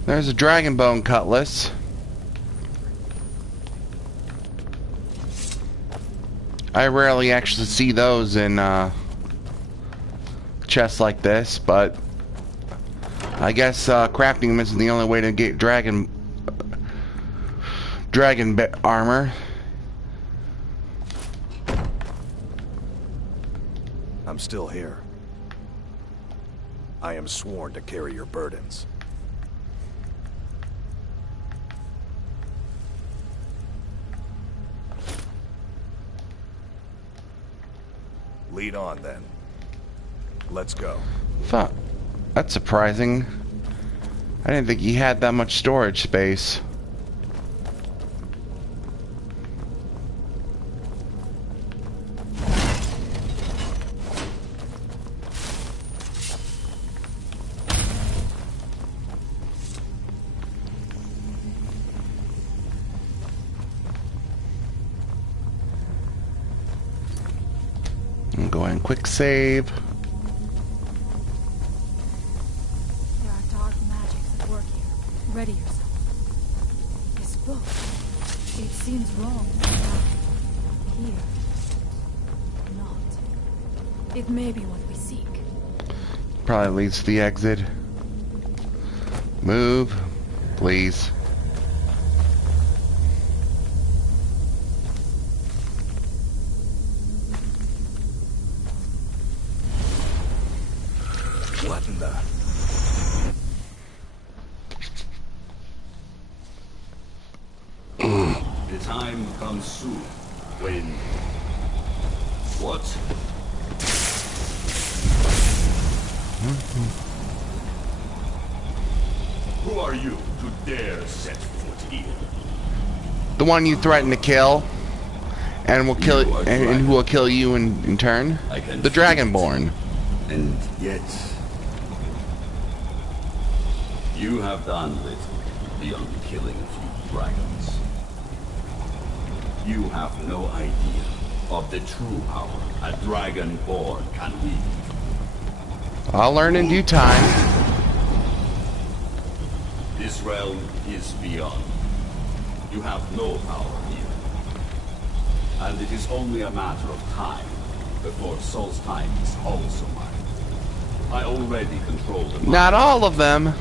There's a dragon bone cutlass. I rarely actually see those in chests like this, but I guess crafting them isn't the only way to get dragon armor. I'm still here. I am sworn to carry your burdens. Lead on, then. Let's go. Fuck. That's surprising. I didn't think he had that much storage space. I'm going quick save. There are dark magics at work here. Ready yourself. This book. It seems wrong somehow. Here. Not. It may be what we seek. Probably leads to the exit. Move, please. What in the... The time comes soon when... What? Who are you to dare set foot here? The one you threatened to kill, and will kill, and who will kill you in turn. The Dragonborn. And yet... you have done little beyond killing a few dragons. You have no idea of the true power a Dragonborn can wield. I'll learn in due time. This realm is beyond. You have no power here. And it is only a matter of time before Solstheim is also mine. I already control the mine. Not all of them.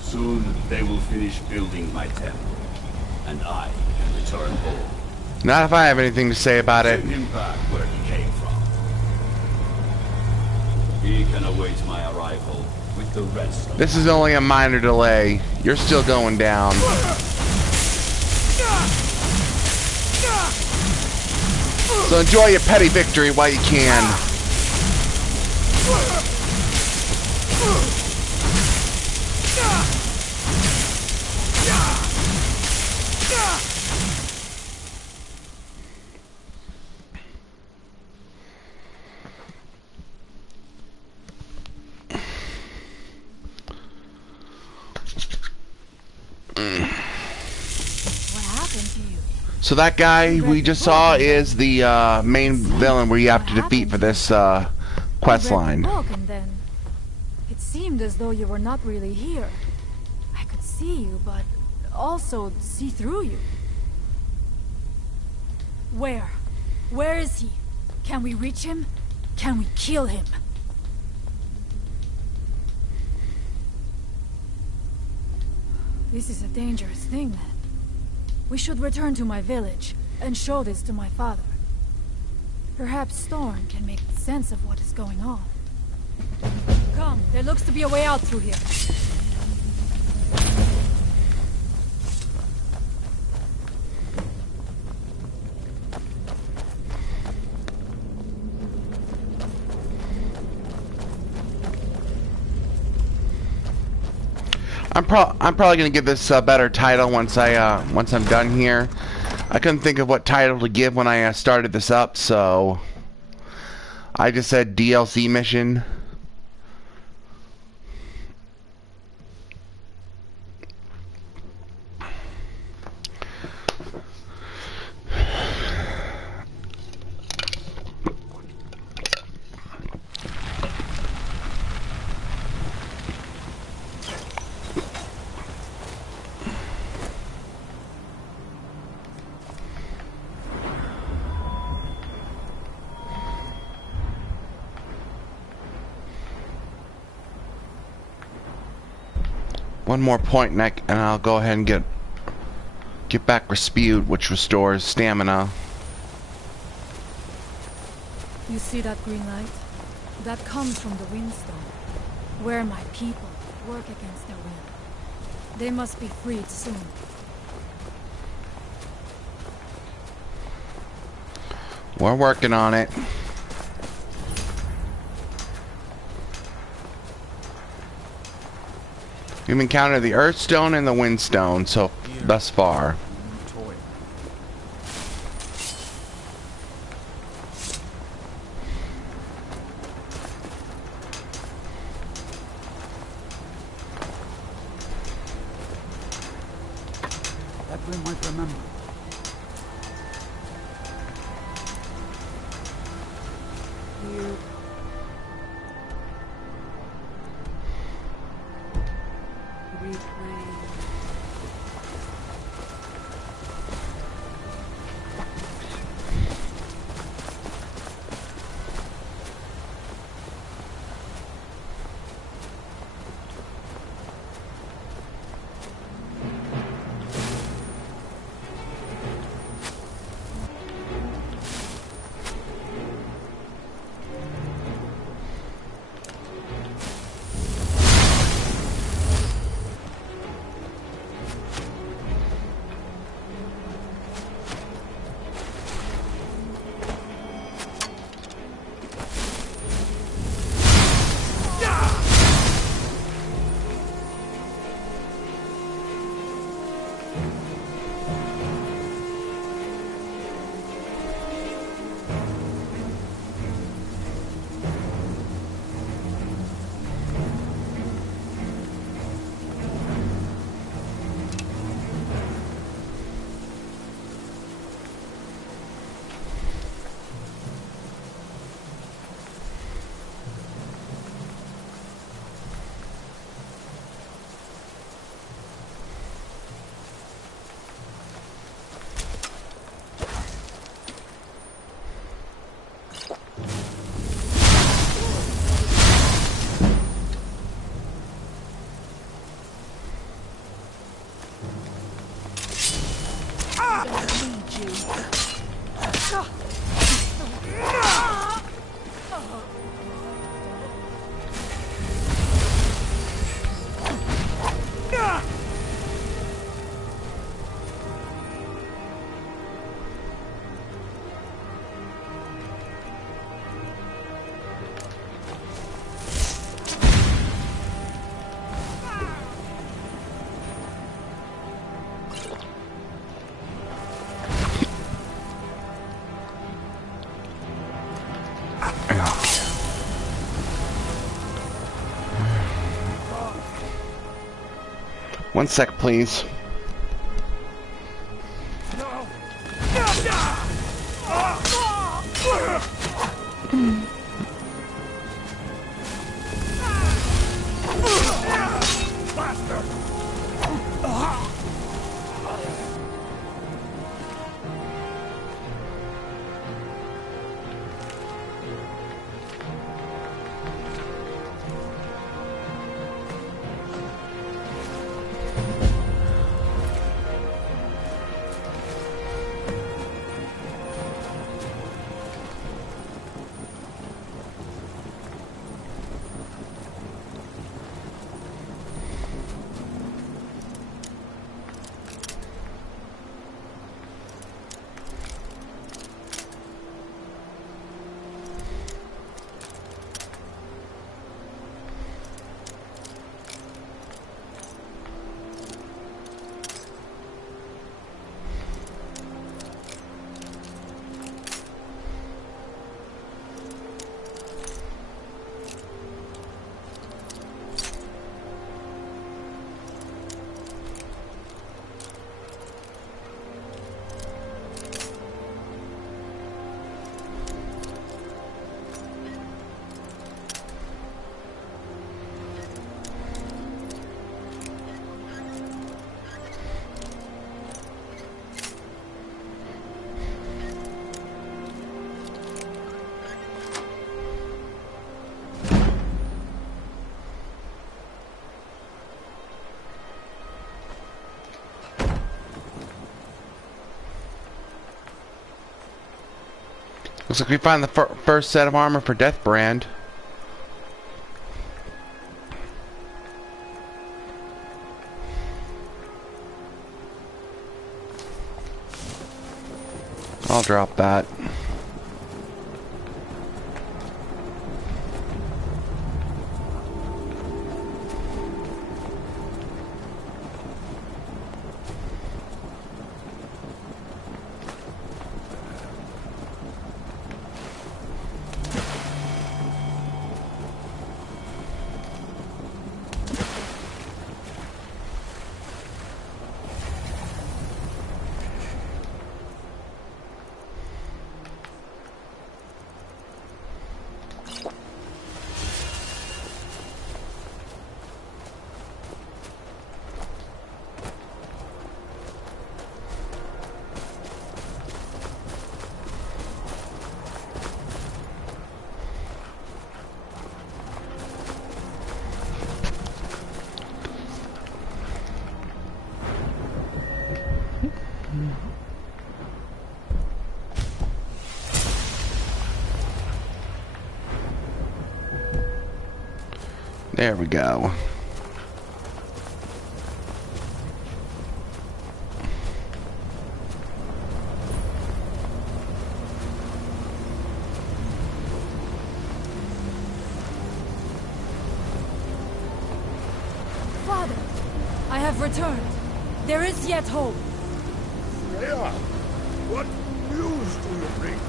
Soon they will finish building my temple, and I can return home. Not if I have anything to say about it. Send him back where he came from. He can await my arrival with the rest of This is only a minor delay. You're still going down. So enjoy your petty victory while you can. What happened to you? So that guy we just saw is the main villain we have to defeat for this quest You read the line. book and then it seemed as though you were not really here. I could see you, but also see through you. Where? Where is he? Can we reach him? Can we kill him? This is a dangerous thing, then. We should return to my village and show this to my father. Perhaps Storm can make sense of what is going on. Come, there looks to be a way out through here. I'm probably gonna give this a better title once I'm done here. I couldn't think of what title to give when I started this up, so I just said DLC mission. One more point, and I'll go ahead and get back Respute, which restores stamina. You see that green light? That comes from the Windstone, where my people work against their will. They must be freed soon. We're working on it. We've encountered the Earthstone and the Windstone, so thus far. That we might remember. One sec, please. Looks like we find the first set of armor for Deathbrand. I'll drop that. There we go. Father, I have returned. There is yet hope. Freya, what news do you bring?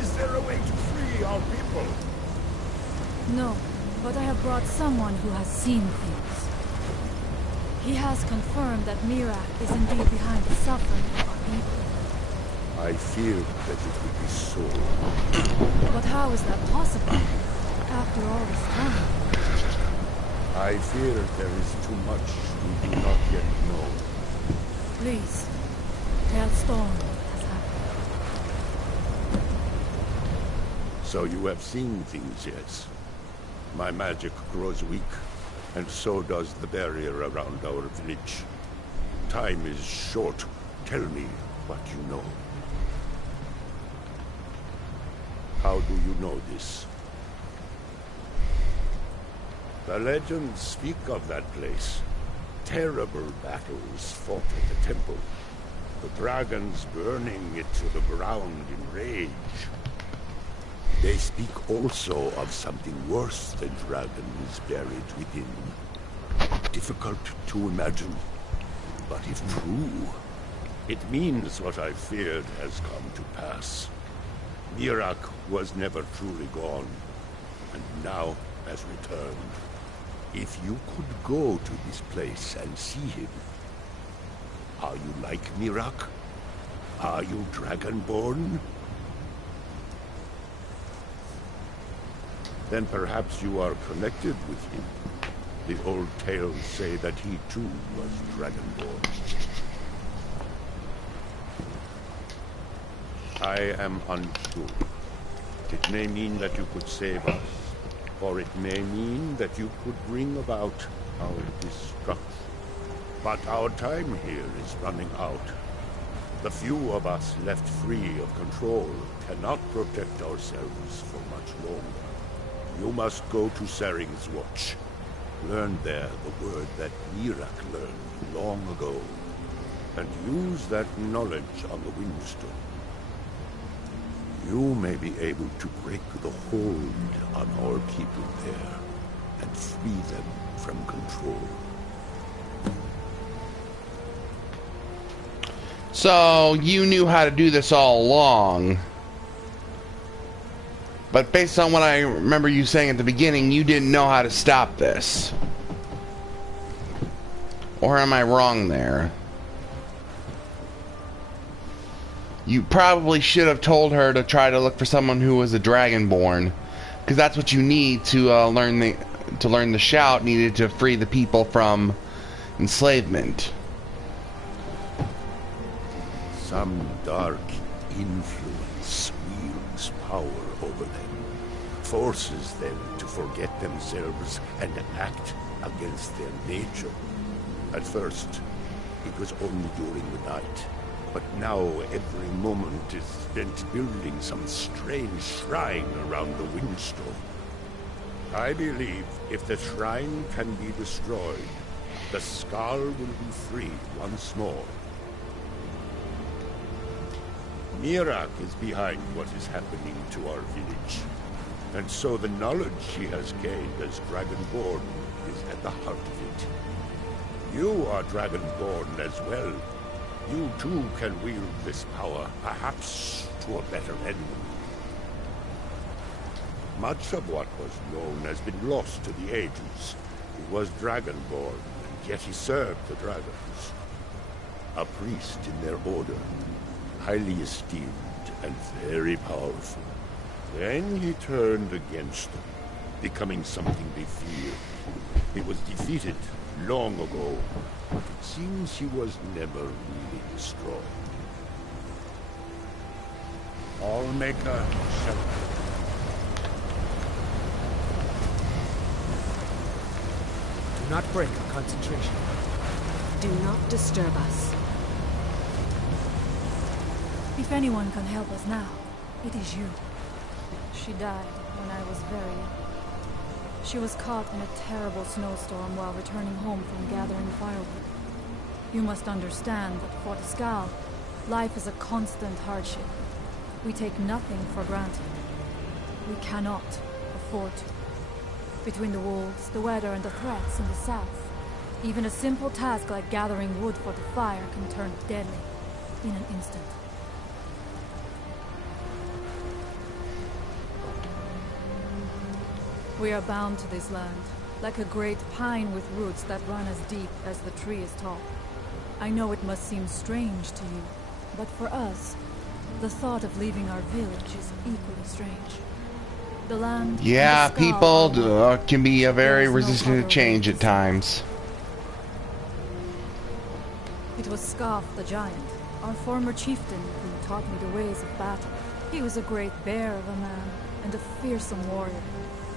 Is there a way to free our people? No, but I have brought someone who has seen things. He has confirmed that Mirrak is indeed behind the suffering of our people. I feared that it would be so. But how is that possible? After all this time? I fear there is too much we do not yet know. Please, tell Storm what has happened. So you have seen things, yes? My magic grows weak, and so does the barrier around our village. Time is short. Tell me what you know. How do you know this? The legends speak of that place. Terrible battles fought at the temple. The dragons burning it to the ground in rage. They speak also of something worse than dragons buried within. Difficult to imagine, but if true, it means what I feared has come to pass. Mirrak was never truly gone, and now has returned. If you could go to this place and see him, are you like Mirrak? Are you Dragonborn? Then perhaps you are connected with him. The old tales say that he too was Dragonborn. I am unsure. It may mean that you could save us, or it may mean that you could bring about our destruction. But our time here is running out. The few of us left free of control cannot protect ourselves for much longer. You must go to Saring's Watch. Learn there the word that Mirrak learned long ago, and use that knowledge on the Windstone. You may be able to break the hold on our people there, and free them from control. So, you knew how to do this all along. But based on what I remember you saying at the beginning, you didn't know how to stop this. Or am I wrong there? You probably should have told her to try to look for someone who was a Dragonborn, because that's what you need to learn the shout needed to free the people from enslavement. Some dark influence wields power over them, forces them to forget themselves and act against their nature. At first, it was only during the night, But now every moment is spent building some strange shrine around the Windstone. I believe if the shrine can be destroyed, the Skaal will be free once more. Mirrak is behind what is happening to our village. And so the knowledge she has gained as Dragonborn is at the heart of it. You are Dragonborn as well. You too can wield this power, perhaps to a better end. Much of what was known has been lost to the ages. He was Dragonborn, and yet he served the dragons. A priest in their order, highly esteemed and very powerful. Then he turned against them, becoming something they feared. He was defeated long ago, but it seems he was never really destroyed. Allmaker Shelter. Do not break our concentration. Do not disturb us. If anyone can help us now, it is you. She died when I was very young. She was caught in a terrible snowstorm while returning home from gathering firewood. You must understand that for the Skaal, life is a constant hardship. We take nothing for granted. We cannot afford to. Between the wolves, the weather, and the threats in the south, even a simple task like gathering wood for the fire can turn deadly in an instant. We are bound to this land, like a great pine with roots that run as deep as the tree is tall. I know it must seem strange to you, but for us, the thought of leaving our village is equally strange. The land... Yeah, and the Skaal people can be very no resistant other to change way at times. It was Skaal the giant, our former chieftain, who taught me the ways of battle. He was a great bear of a man, and a fearsome warrior.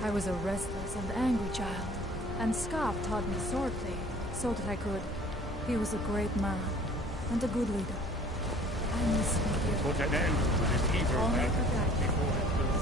I was a restless and angry child, and Skaal taught me swordplay, so that I could. He was a great man, and a good leader. I miss him here. Put an end to this evil All man my forgot. before it will.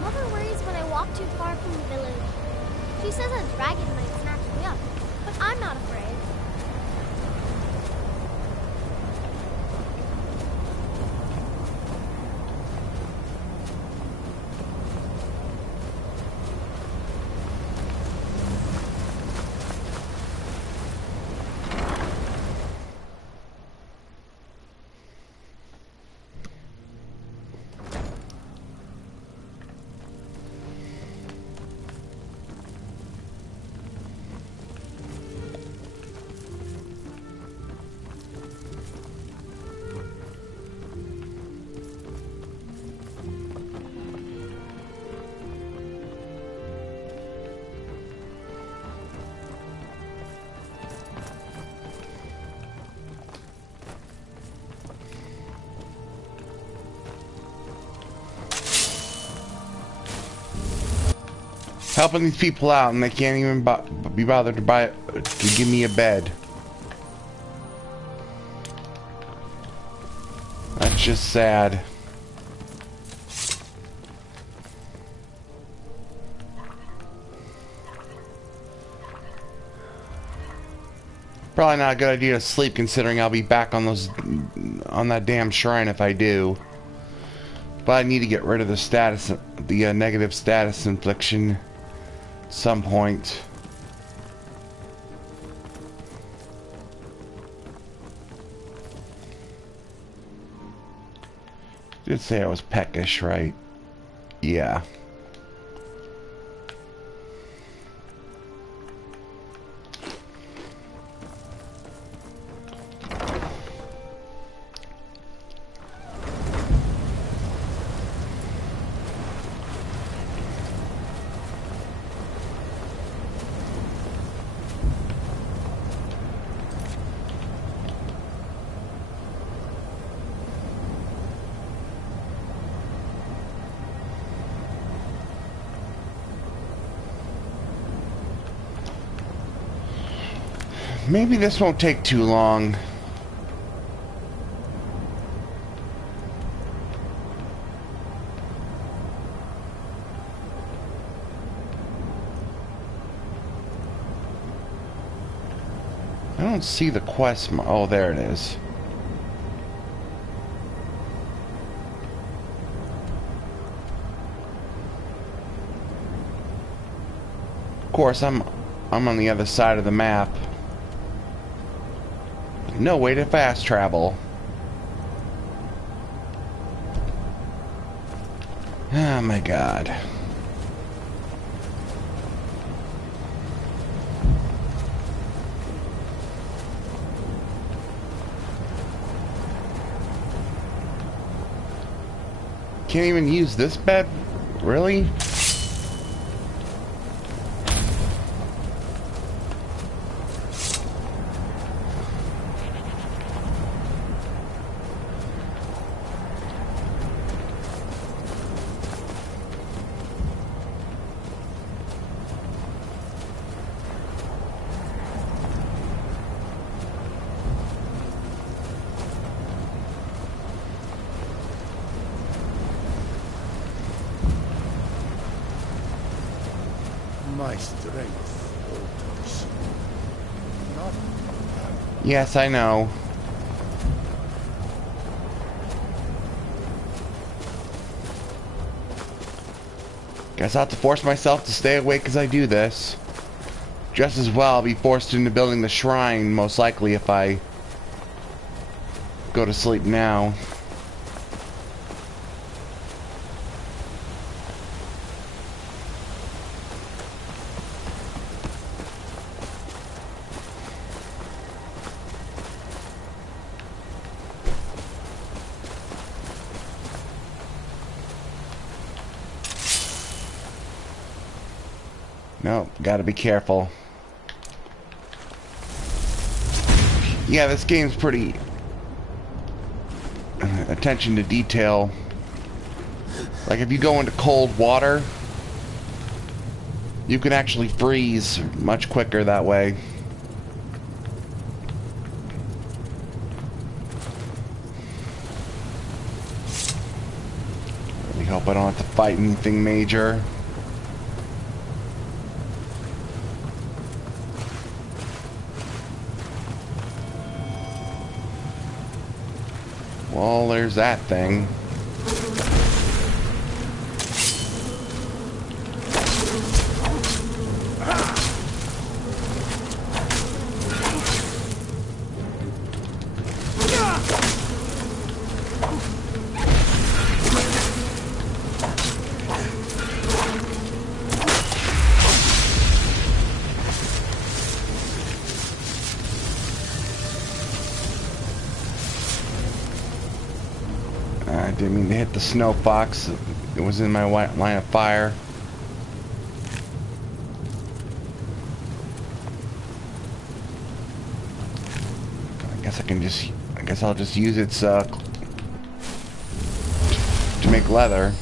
Mother worries when I walk too far from the village. She says a dragon might snatch me up, but I'm not afraid. Helping these people out, and they can't even be bothered to give me a bed. That's just sad. Probably not a good idea to sleep, considering I'll be back on that damn shrine if I do. But I need to get rid of the status, the negative status infliction. Some point. Did say I was peckish, right? Yeah. Maybe this won't take too long. I don't see the quest. Oh, there it is. Of course, I'm on the other side of the map. No way to fast travel. Oh my god. Can't even use this bed? Really? My strength alters. Not Yes, I know. Guess I'll have to force myself to stay awake as I do this. Just as well I'll be forced into building the shrine, most likely, if I go to sleep now. No, gotta be careful. Yeah, this game's pretty attention to detail. Like if you go into cold water, you can actually freeze much quicker that way. Really hope I don't have to fight anything major. Well, there's that thing. I didn't mean to hit the snow fox. It was in my line of fire. I guess I'll just use its to make leather.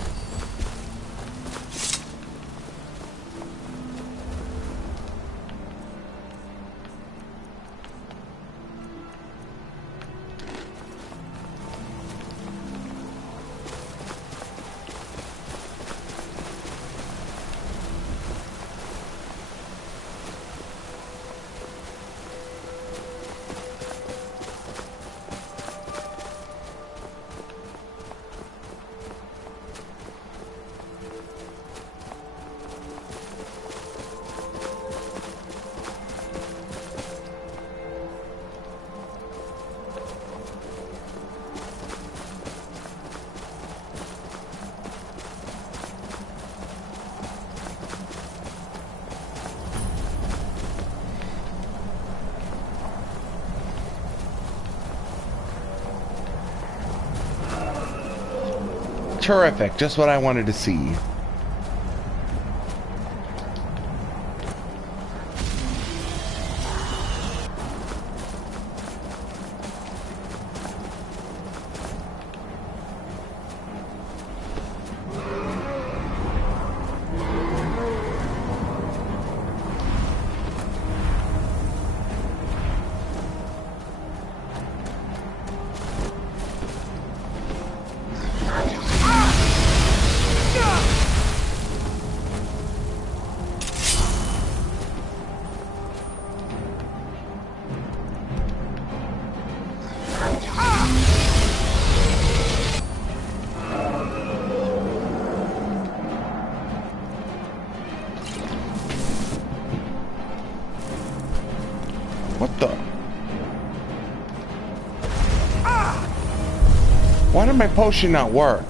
Terrific. Just what I wanted to see. What the? Why did my potion not work?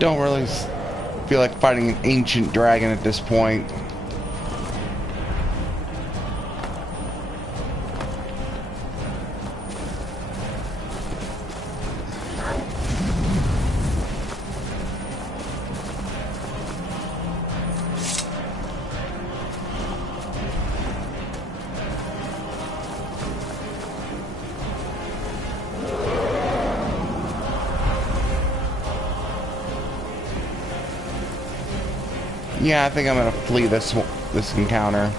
Don't really feel like fighting an ancient dragon at this point. Yeah, I think I'm gonna flee this encounter.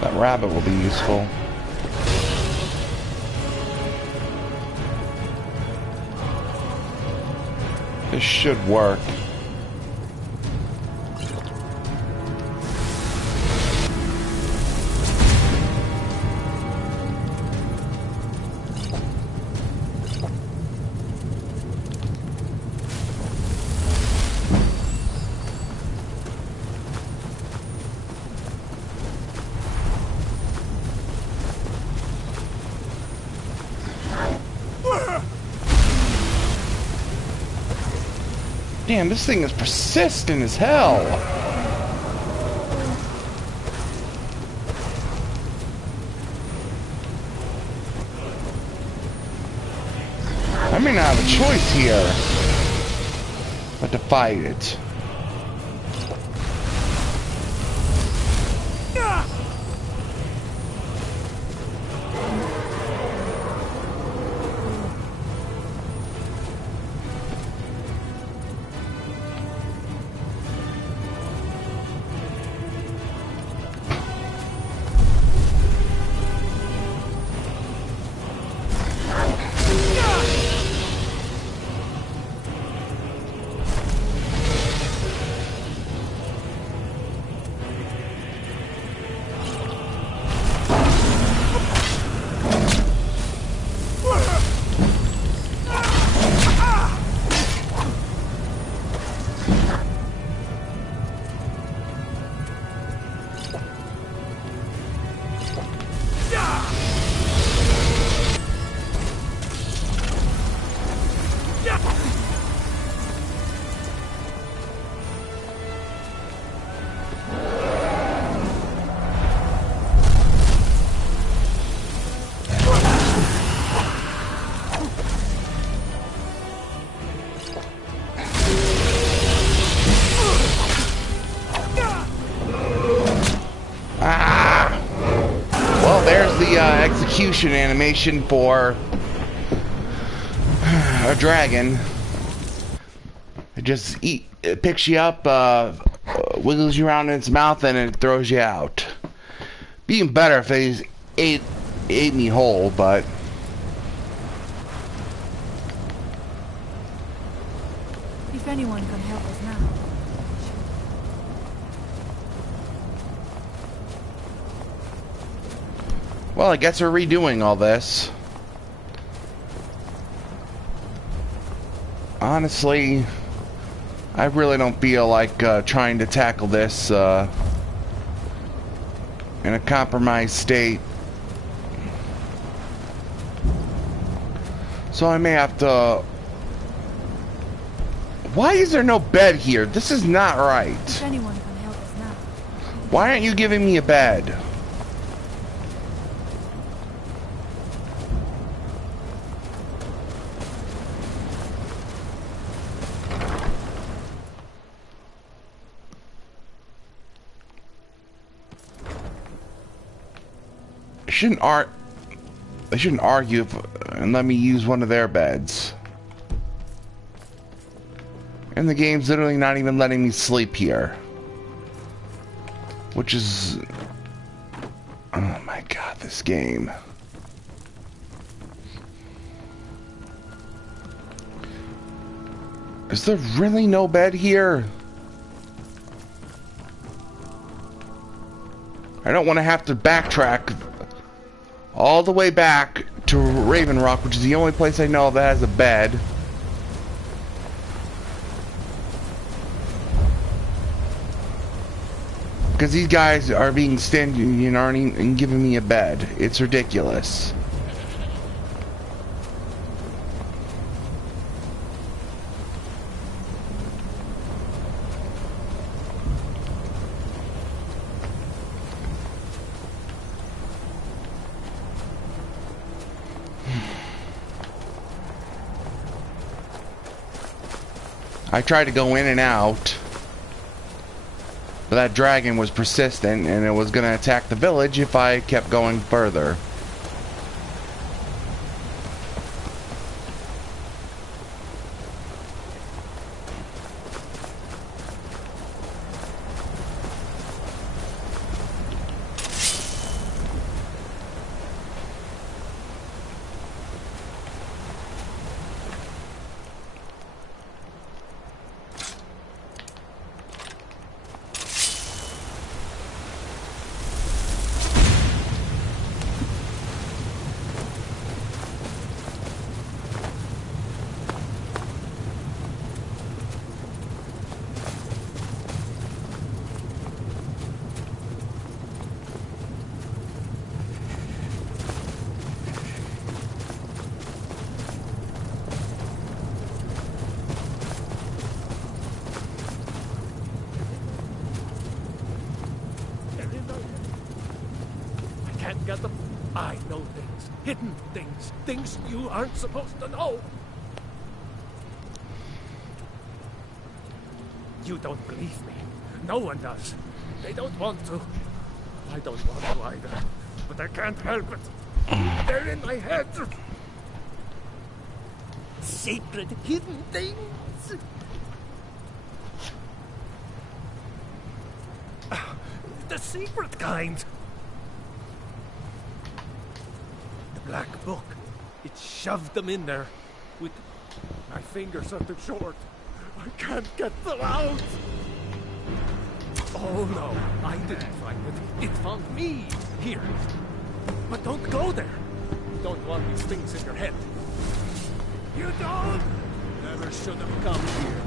That rabbit will be useful. This should work. Damn, this thing is persistent as hell. I may not have a choice here but to fight it. Execution animation for a dragon. It picks you up, wiggles you around in its mouth, and it throws you out. Be even better if they ate me whole, but if anyone can help us now. Well, I guess we're redoing all this. Honestly, I really don't feel like trying to tackle this in a compromised state. So I may have to... Why is there no bed here? This is not right. If anyone can help us now. Why aren't you giving me a bed? They shouldn't argue and let me use one of their beds. And the game's literally not even letting me sleep here. Which is... Oh my god, this game. Is there really no bed here? I don't want to have to backtrack all the way back to Raven Rock, which is the only place I know that has a bed. Because these guys are being stingy and giving me a bed. It's ridiculous. I tried to go in and out, but that dragon was persistent and it was going to attack the village if I kept going further. Things you aren't supposed to know. You don't believe me. No one does. They don't want to. I don't want to either. But I can't help it. They're in my head. Sacred hidden things. The secret kind. The Black Book. It shoved them in there. With my fingers are too short. I can't get them out. Oh no, I didn't find it. It found me here. But don't go there. You don't want these things in your head. You don't. Never should have come here.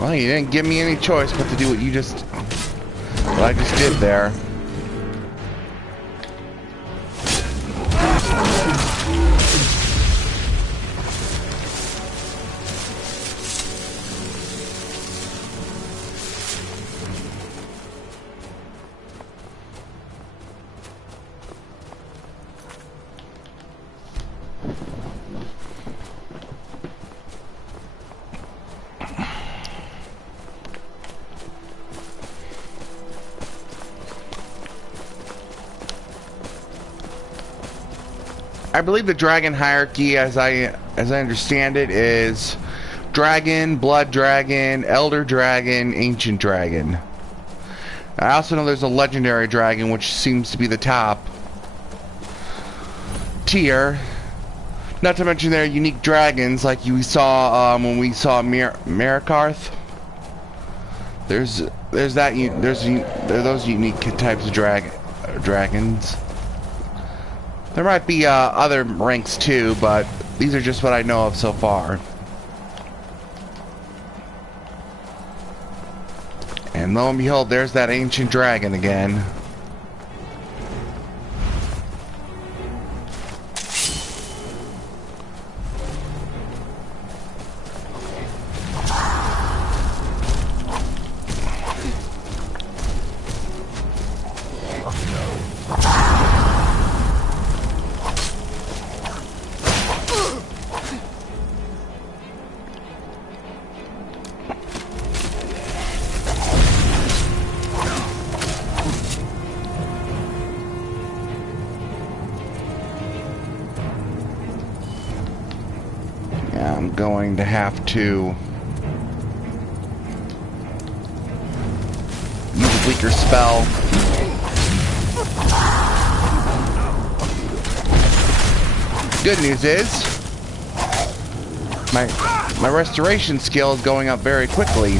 Well, you didn't give me any choice but to do what I just did there. I believe the dragon hierarchy, as I understand it, is dragon, blood dragon, elder dragon, ancient dragon. I also know there's a legendary dragon, which seems to be the top tier. Not to mention there are unique dragons, like we saw when we saw Mirrak. There are those unique types of dragons. There might be other ranks too, but these are just what I know of so far. And lo and behold, there's that ancient dragon again. I'm going to have to use a weaker spell. Good news is my restoration skill is going up very quickly.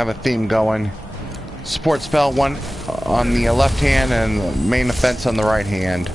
have a theme going. Support spell one on the left hand and main offense on the right hand.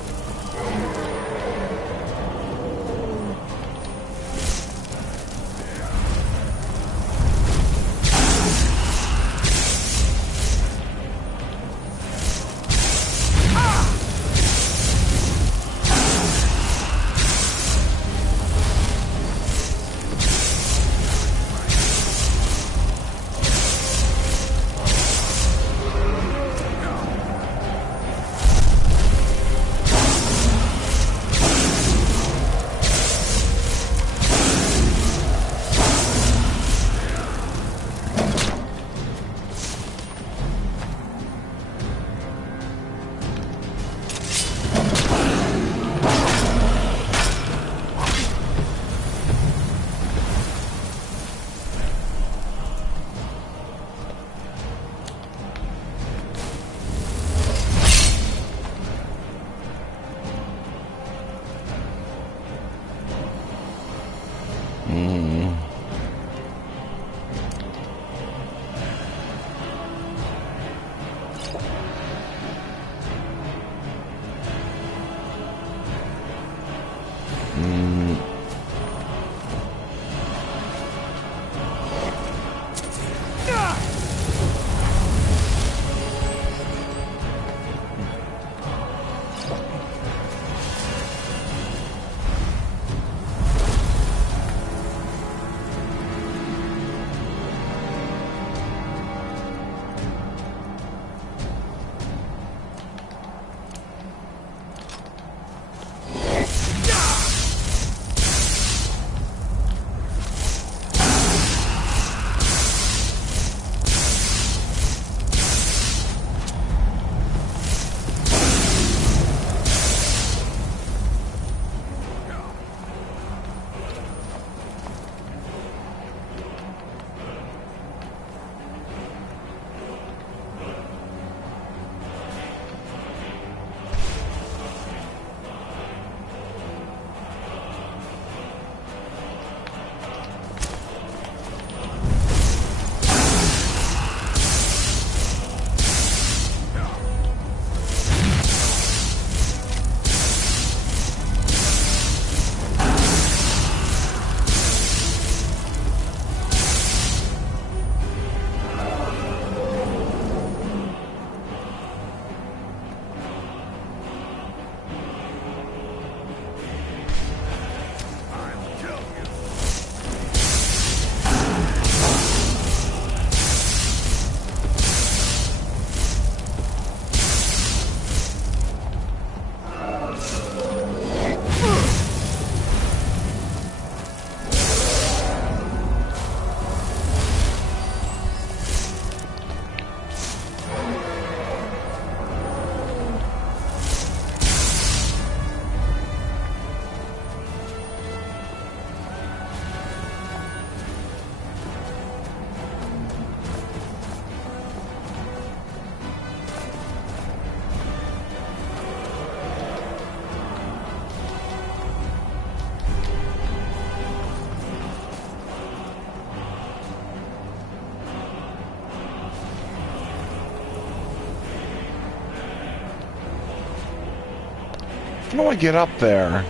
How do I get up there?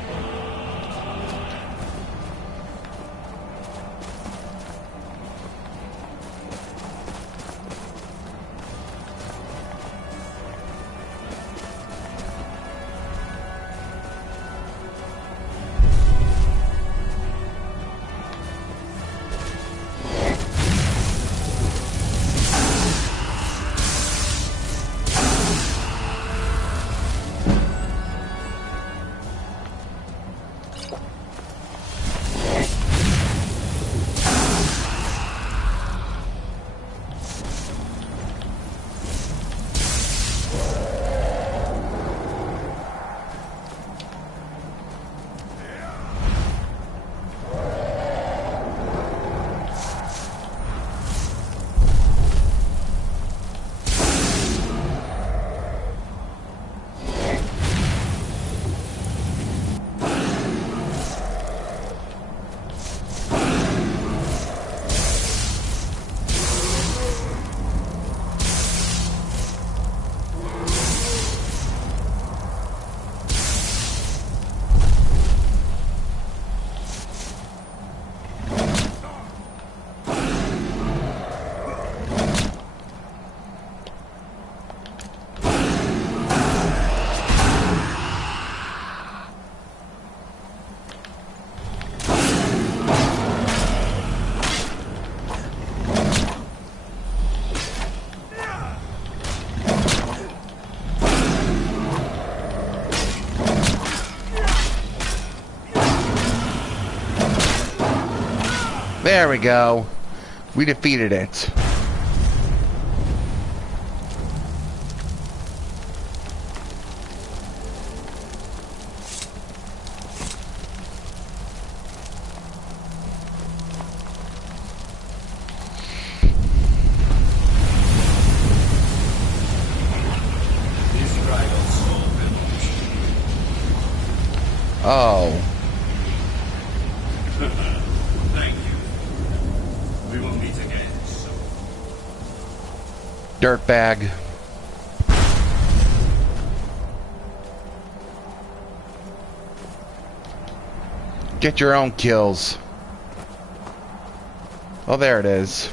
There we go. We defeated it. Oh. Thank you. We will meet again soon. Dirtbag. Get your own kills. Oh, there it is.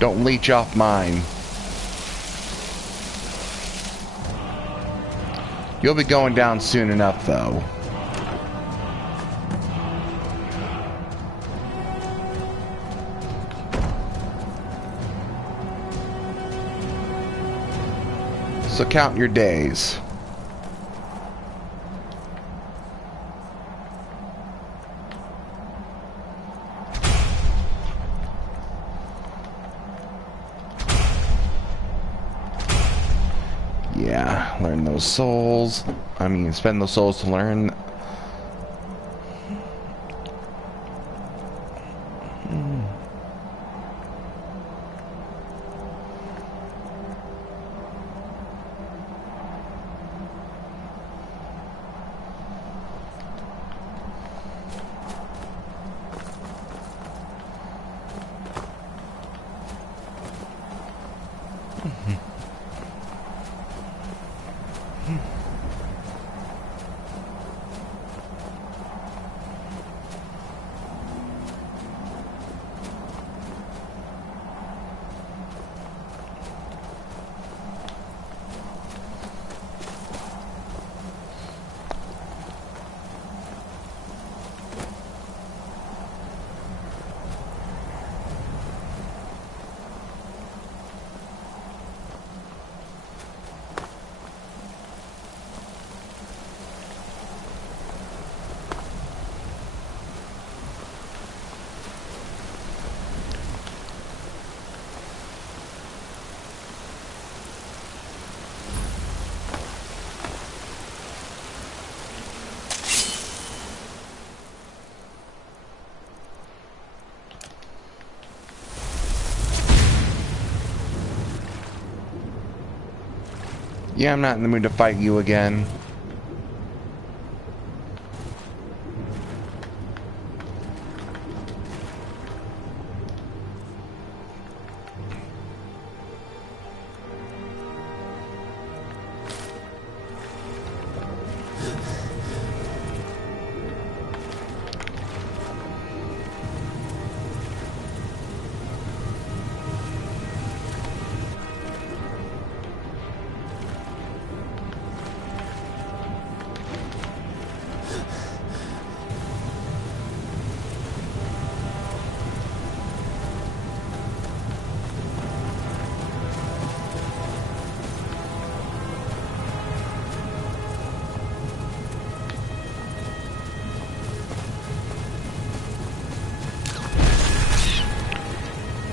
Don't leech off mine. You'll be going down soon enough, though. So count your days. Yeah, learn those souls. I mean, spend those souls to learn. Yeah, I'm not in the mood to fight you again.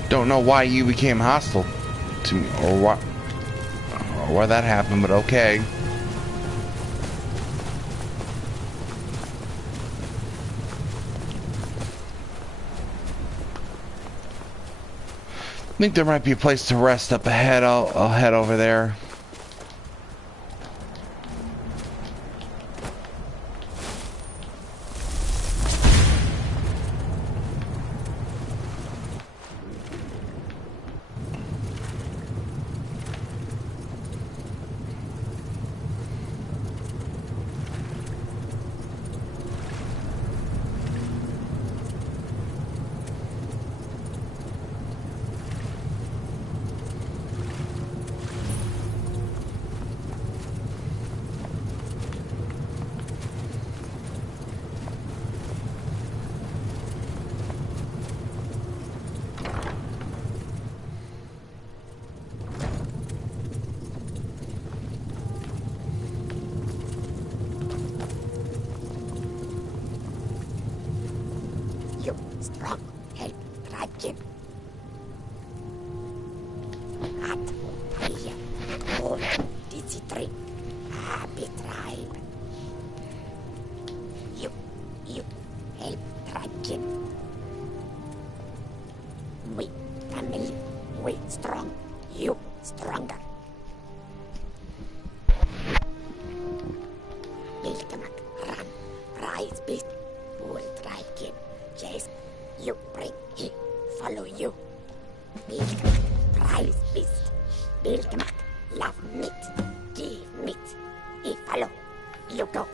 Don't know why you became hostile to me, or why that happened, but okay. I think there might be a place to rest up ahead. I'll head over there. All dizzy tree. Happy tribe. You help dragon. We family. We strong. You stronger. Ilkamak run. Prize beast. Bull dragon. Chase. You bring. He follow you. Ilkamak prize beast. Ilkamak love meat. Give meat. He follow. You go.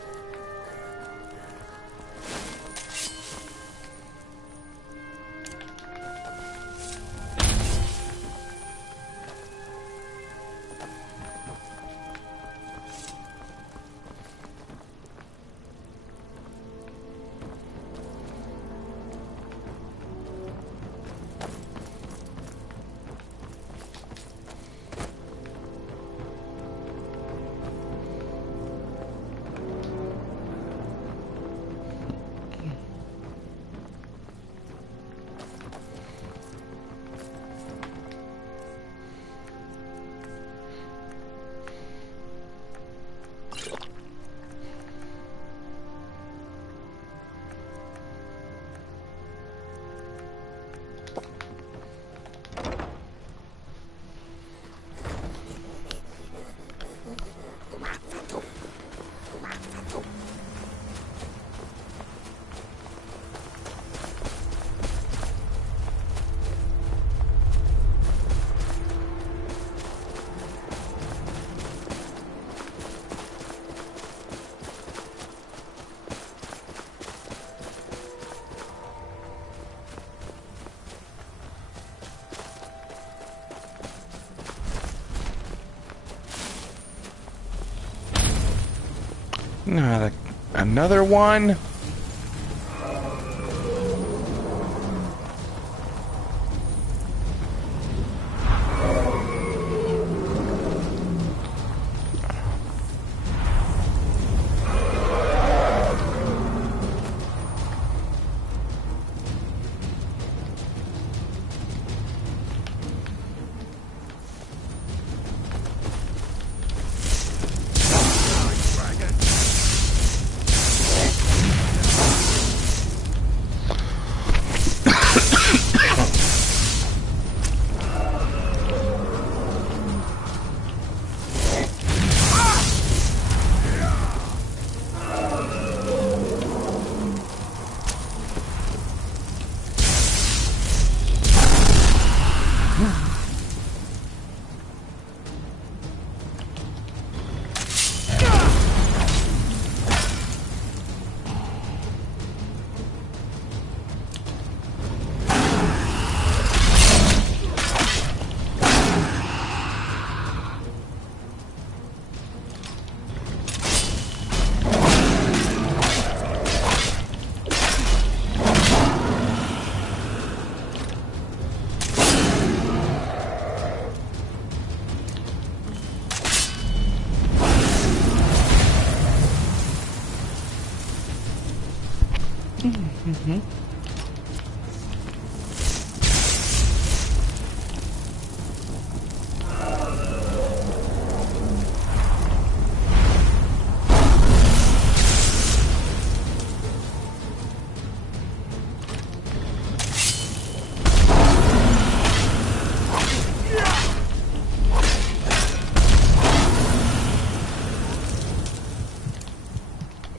Another one?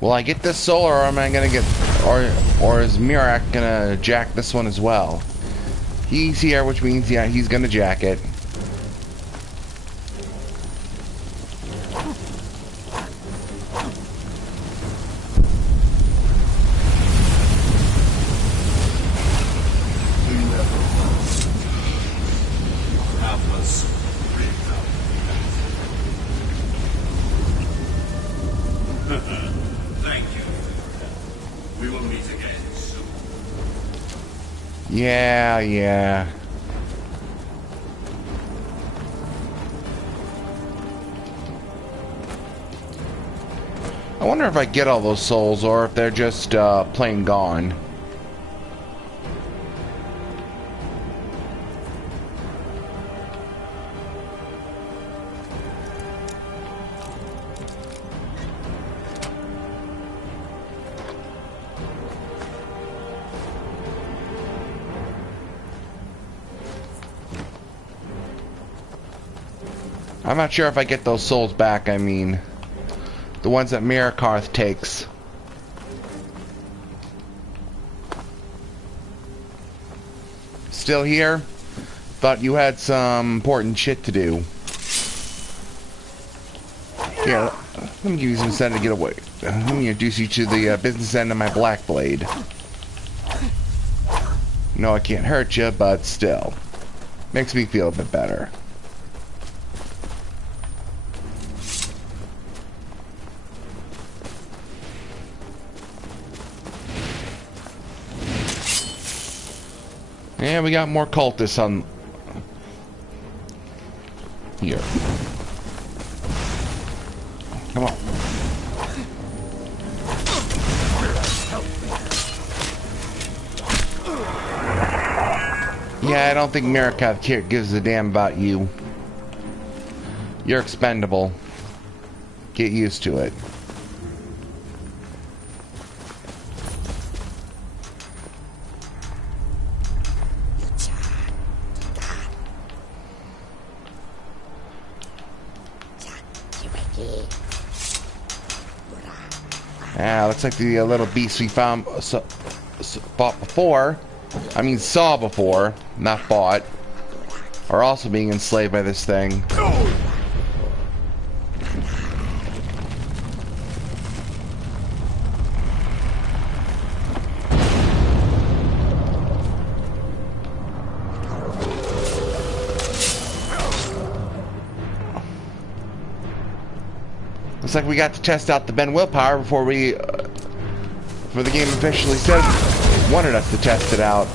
Will I get this soul, or am I gonna get, or is Mirrak gonna jack this one as well? He's here, which means yeah, he's gonna jack it. Yeah. I wonder if I get all those souls, or if they're just plain gone. I'm not sure if I get those souls back, I mean. The ones that Mirrak takes. Still here? Thought you had some important shit to do. Here, let me give you some incentive to get away. Let me introduce you to the business end of my black blade. No, I can't hurt you, but still. Makes me feel a bit better. Yeah, we got more cultists on here. Come on. Yeah, I don't think Mirrak gives a damn about you. You're expendable. Get used to it. Ah, looks like the little beast we found fought before. I mean, saw before, not fought. Are also being enslaved by this thing. Looks like we got to test out the Ben willpower before we, before the game officially said wanted us to test it out.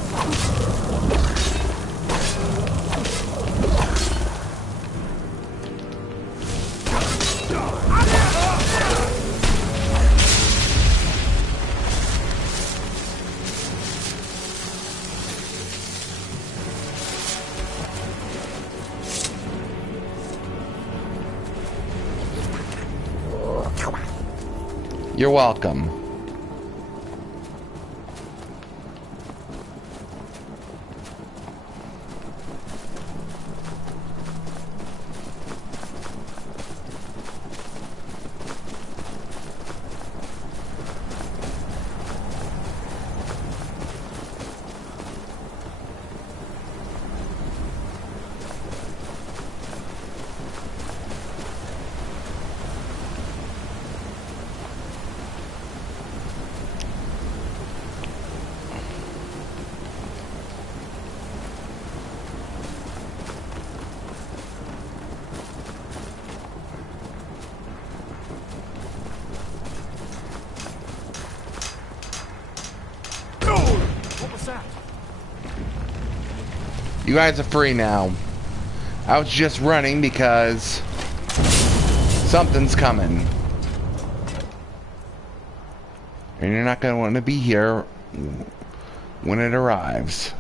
You're welcome. You guys are free now. I was just running because something's coming. And you're not going to want to be here when it arrives.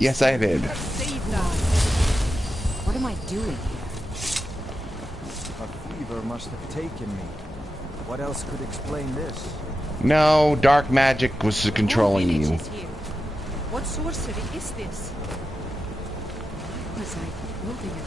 Yes, I did. What am I doing here? A fever must have taken me. What else could explain this? No, dark magic was controlling you. What sorcery is this? Was I building it?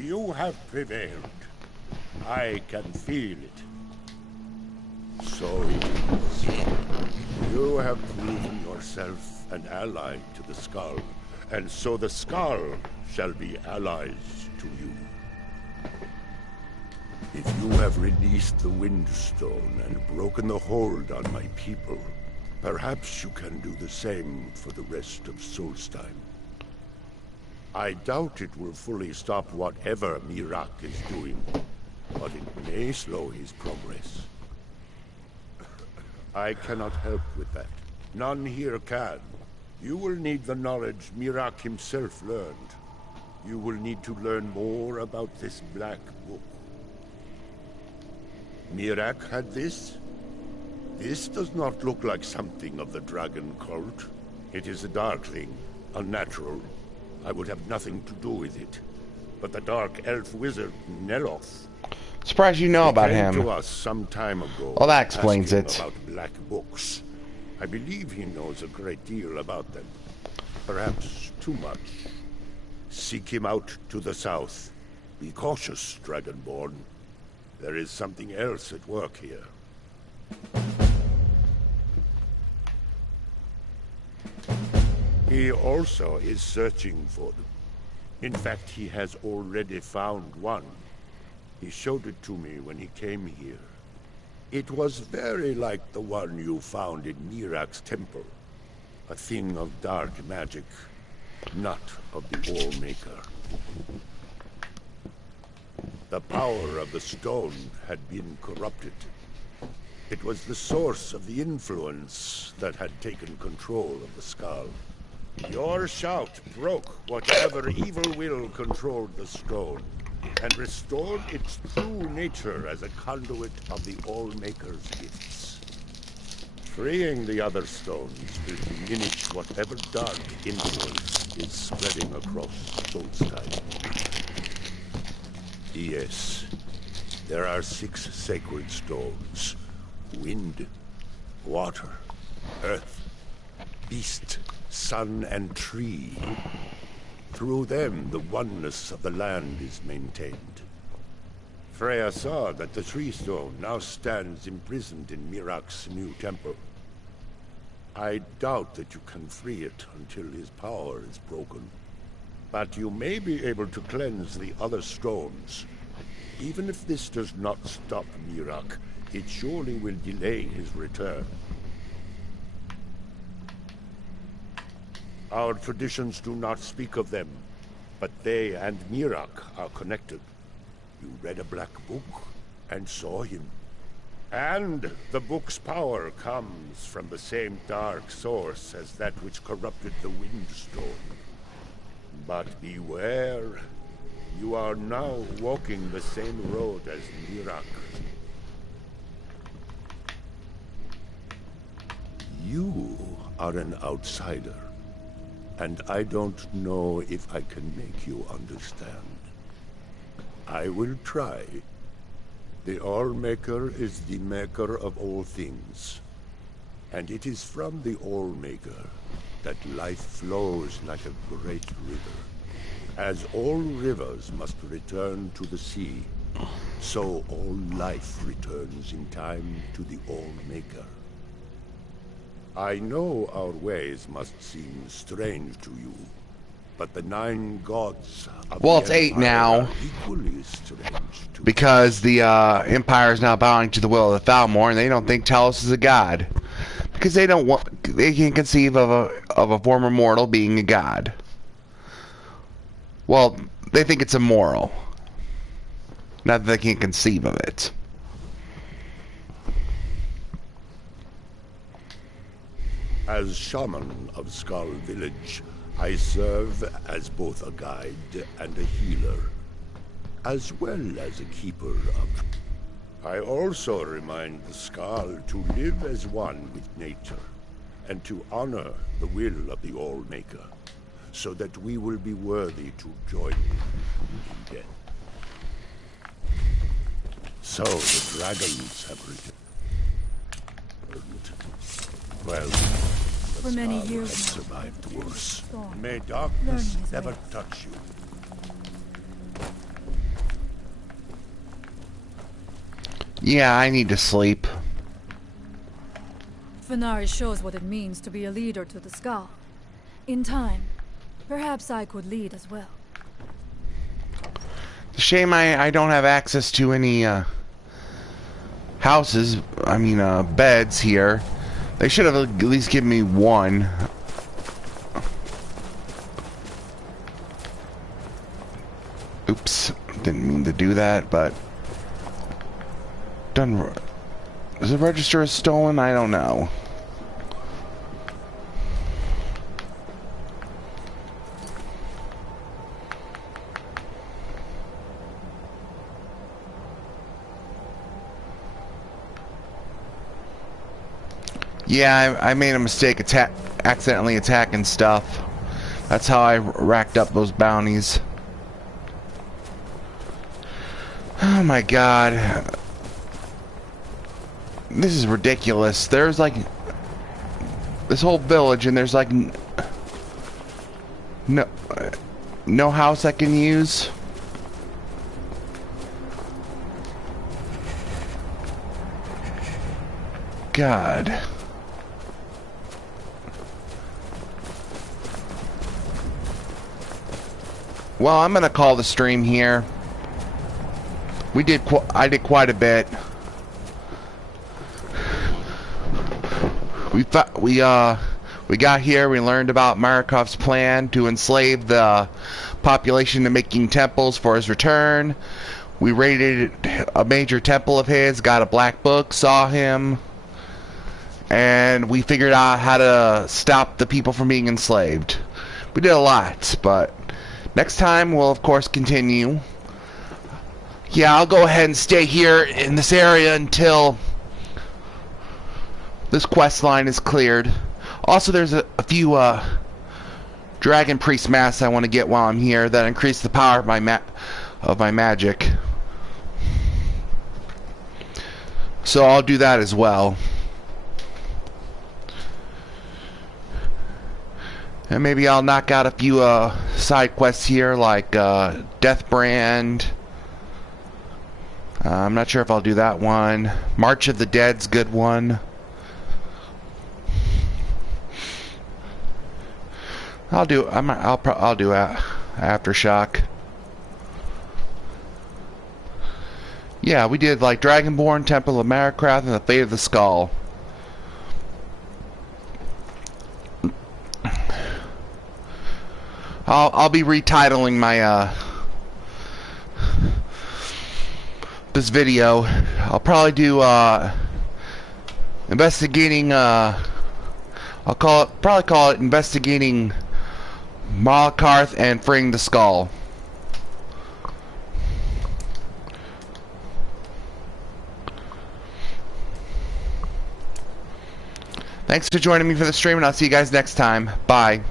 You have prevailed. I can feel it. So it is. You have proven yourself an ally to the Skaal, and so the Skaal shall be allies to you. If you have released the Windstone and broken the hold on my people, perhaps you can do the same for the rest of Solstheim. I doubt it will fully stop whatever Mirrak is doing, but it may slow his progress. I cannot help with that. None here can. You will need the knowledge Mirrak himself learned. You will need to learn more about this Black Book. Mirrak had this? This does not look like something of the dragon cult. It is a dark thing, unnatural. I would have nothing to do with it. But the dark elf wizard, Neloth... Surprised you know about came him. to us some time ago. Well, that explains it. About black books. I believe he knows a great deal about them. Perhaps too much. Seek him out to the south. Be cautious, Dragonborn. There is something else at work here. He also is searching for them. In fact, he has already found one. He showed it to me when he came here. It was very like the one you found in Mirrak's temple. A thing of dark magic, not of the All-Maker. The power of the stone had been corrupted. It was the source of the influence that had taken control of the Skaal. Your shout broke whatever evil will controlled the stone, and restored its true nature as a conduit of the All-Maker's gifts. Freeing the other stones will diminish whatever dark influence is spreading across Solstheim. Yes, there are 6 sacred stones. Wind, water, earth, beast, sun, and tree. Through them, the oneness of the land is maintained. Freya saw that the tree stone now stands imprisoned in Mirrak's new temple. I doubt that you can free it until his power is broken. But you may be able to cleanse the other stones. Even if this does not stop Mirrak, it surely will delay his return. Our traditions do not speak of them, but they and Mirrak are connected. You read a black book and saw him. And the book's power comes from the same dark source as that which corrupted the Windstone. But beware, you are now walking the same road as Mirrak. You are an outsider, and I don't know if I can make you understand. I will try. The All-Maker is the maker of all things, and it is from the All-Maker that life flows like a great river. As all rivers must return to the sea, so all life returns in time to the All-Maker. I know our ways must seem strange to you, but the 9 gods of well, the it's 8 Empire now, are equally strange to because the Empire is now bowing to the will of the Thalmor, and they don't think Talos is a god, because they don't want, they can't conceive of a former mortal being a god. Well, they think it's immoral, not that they can't conceive of it. As shaman of Skaal village, I serve as both a guide and a healer, as well as a keeper of... I also remind the Skaal to live as one with nature, and to honor the will of the All-Maker, so that we will be worthy to join him in death. So the dragons have returned. Well, For many Skaal years has now, survived worse. Storm. May darkness Learning his never ways. touch you. Yeah, I need to sleep. Fenari shows what it means to be a leader to the Skaal. In time, perhaps I could lead as well. It's a shame I don't have access to any houses, beds here. They should have at least given me one. Oops, didn't mean to do that, but... Done. Is the register stolen? I don't know. Yeah, I made a mistake accidentally attacking stuff. That's how I racked up those bounties. Oh my god. This is ridiculous. There's like this whole village and there's like no house I can use. God. Well, I'm gonna call the stream here. I did quite a bit. We got here. We learned about Mirrak's plan to enslave the population to making temples for his return. We raided a major temple of his, got a black book, saw him, and we figured out how to stop the people from being enslaved. We did a lot, but next time we'll of course continue. Yeah, I'll go ahead and stay here in this area until this quest line is cleared. Also, there's a few Dragon Priest masks I want to get while I'm here that increase the power of my magic. So I'll do that as well. And maybe I'll knock out a few side quests here, like Deathbrand. I'm not sure if I'll do that one. March of the Dead's a good one. I'll do Aftershock. Yeah, we did like Dragonborn, Temple of Mirrak, and the Fate of the Skaal. I'll be retitling my this video. I'll probably do investigating I'll probably call it investigating Malakarth and freeing the Skaal. Thanks for joining me for the stream, and I'll see you guys next time. Bye.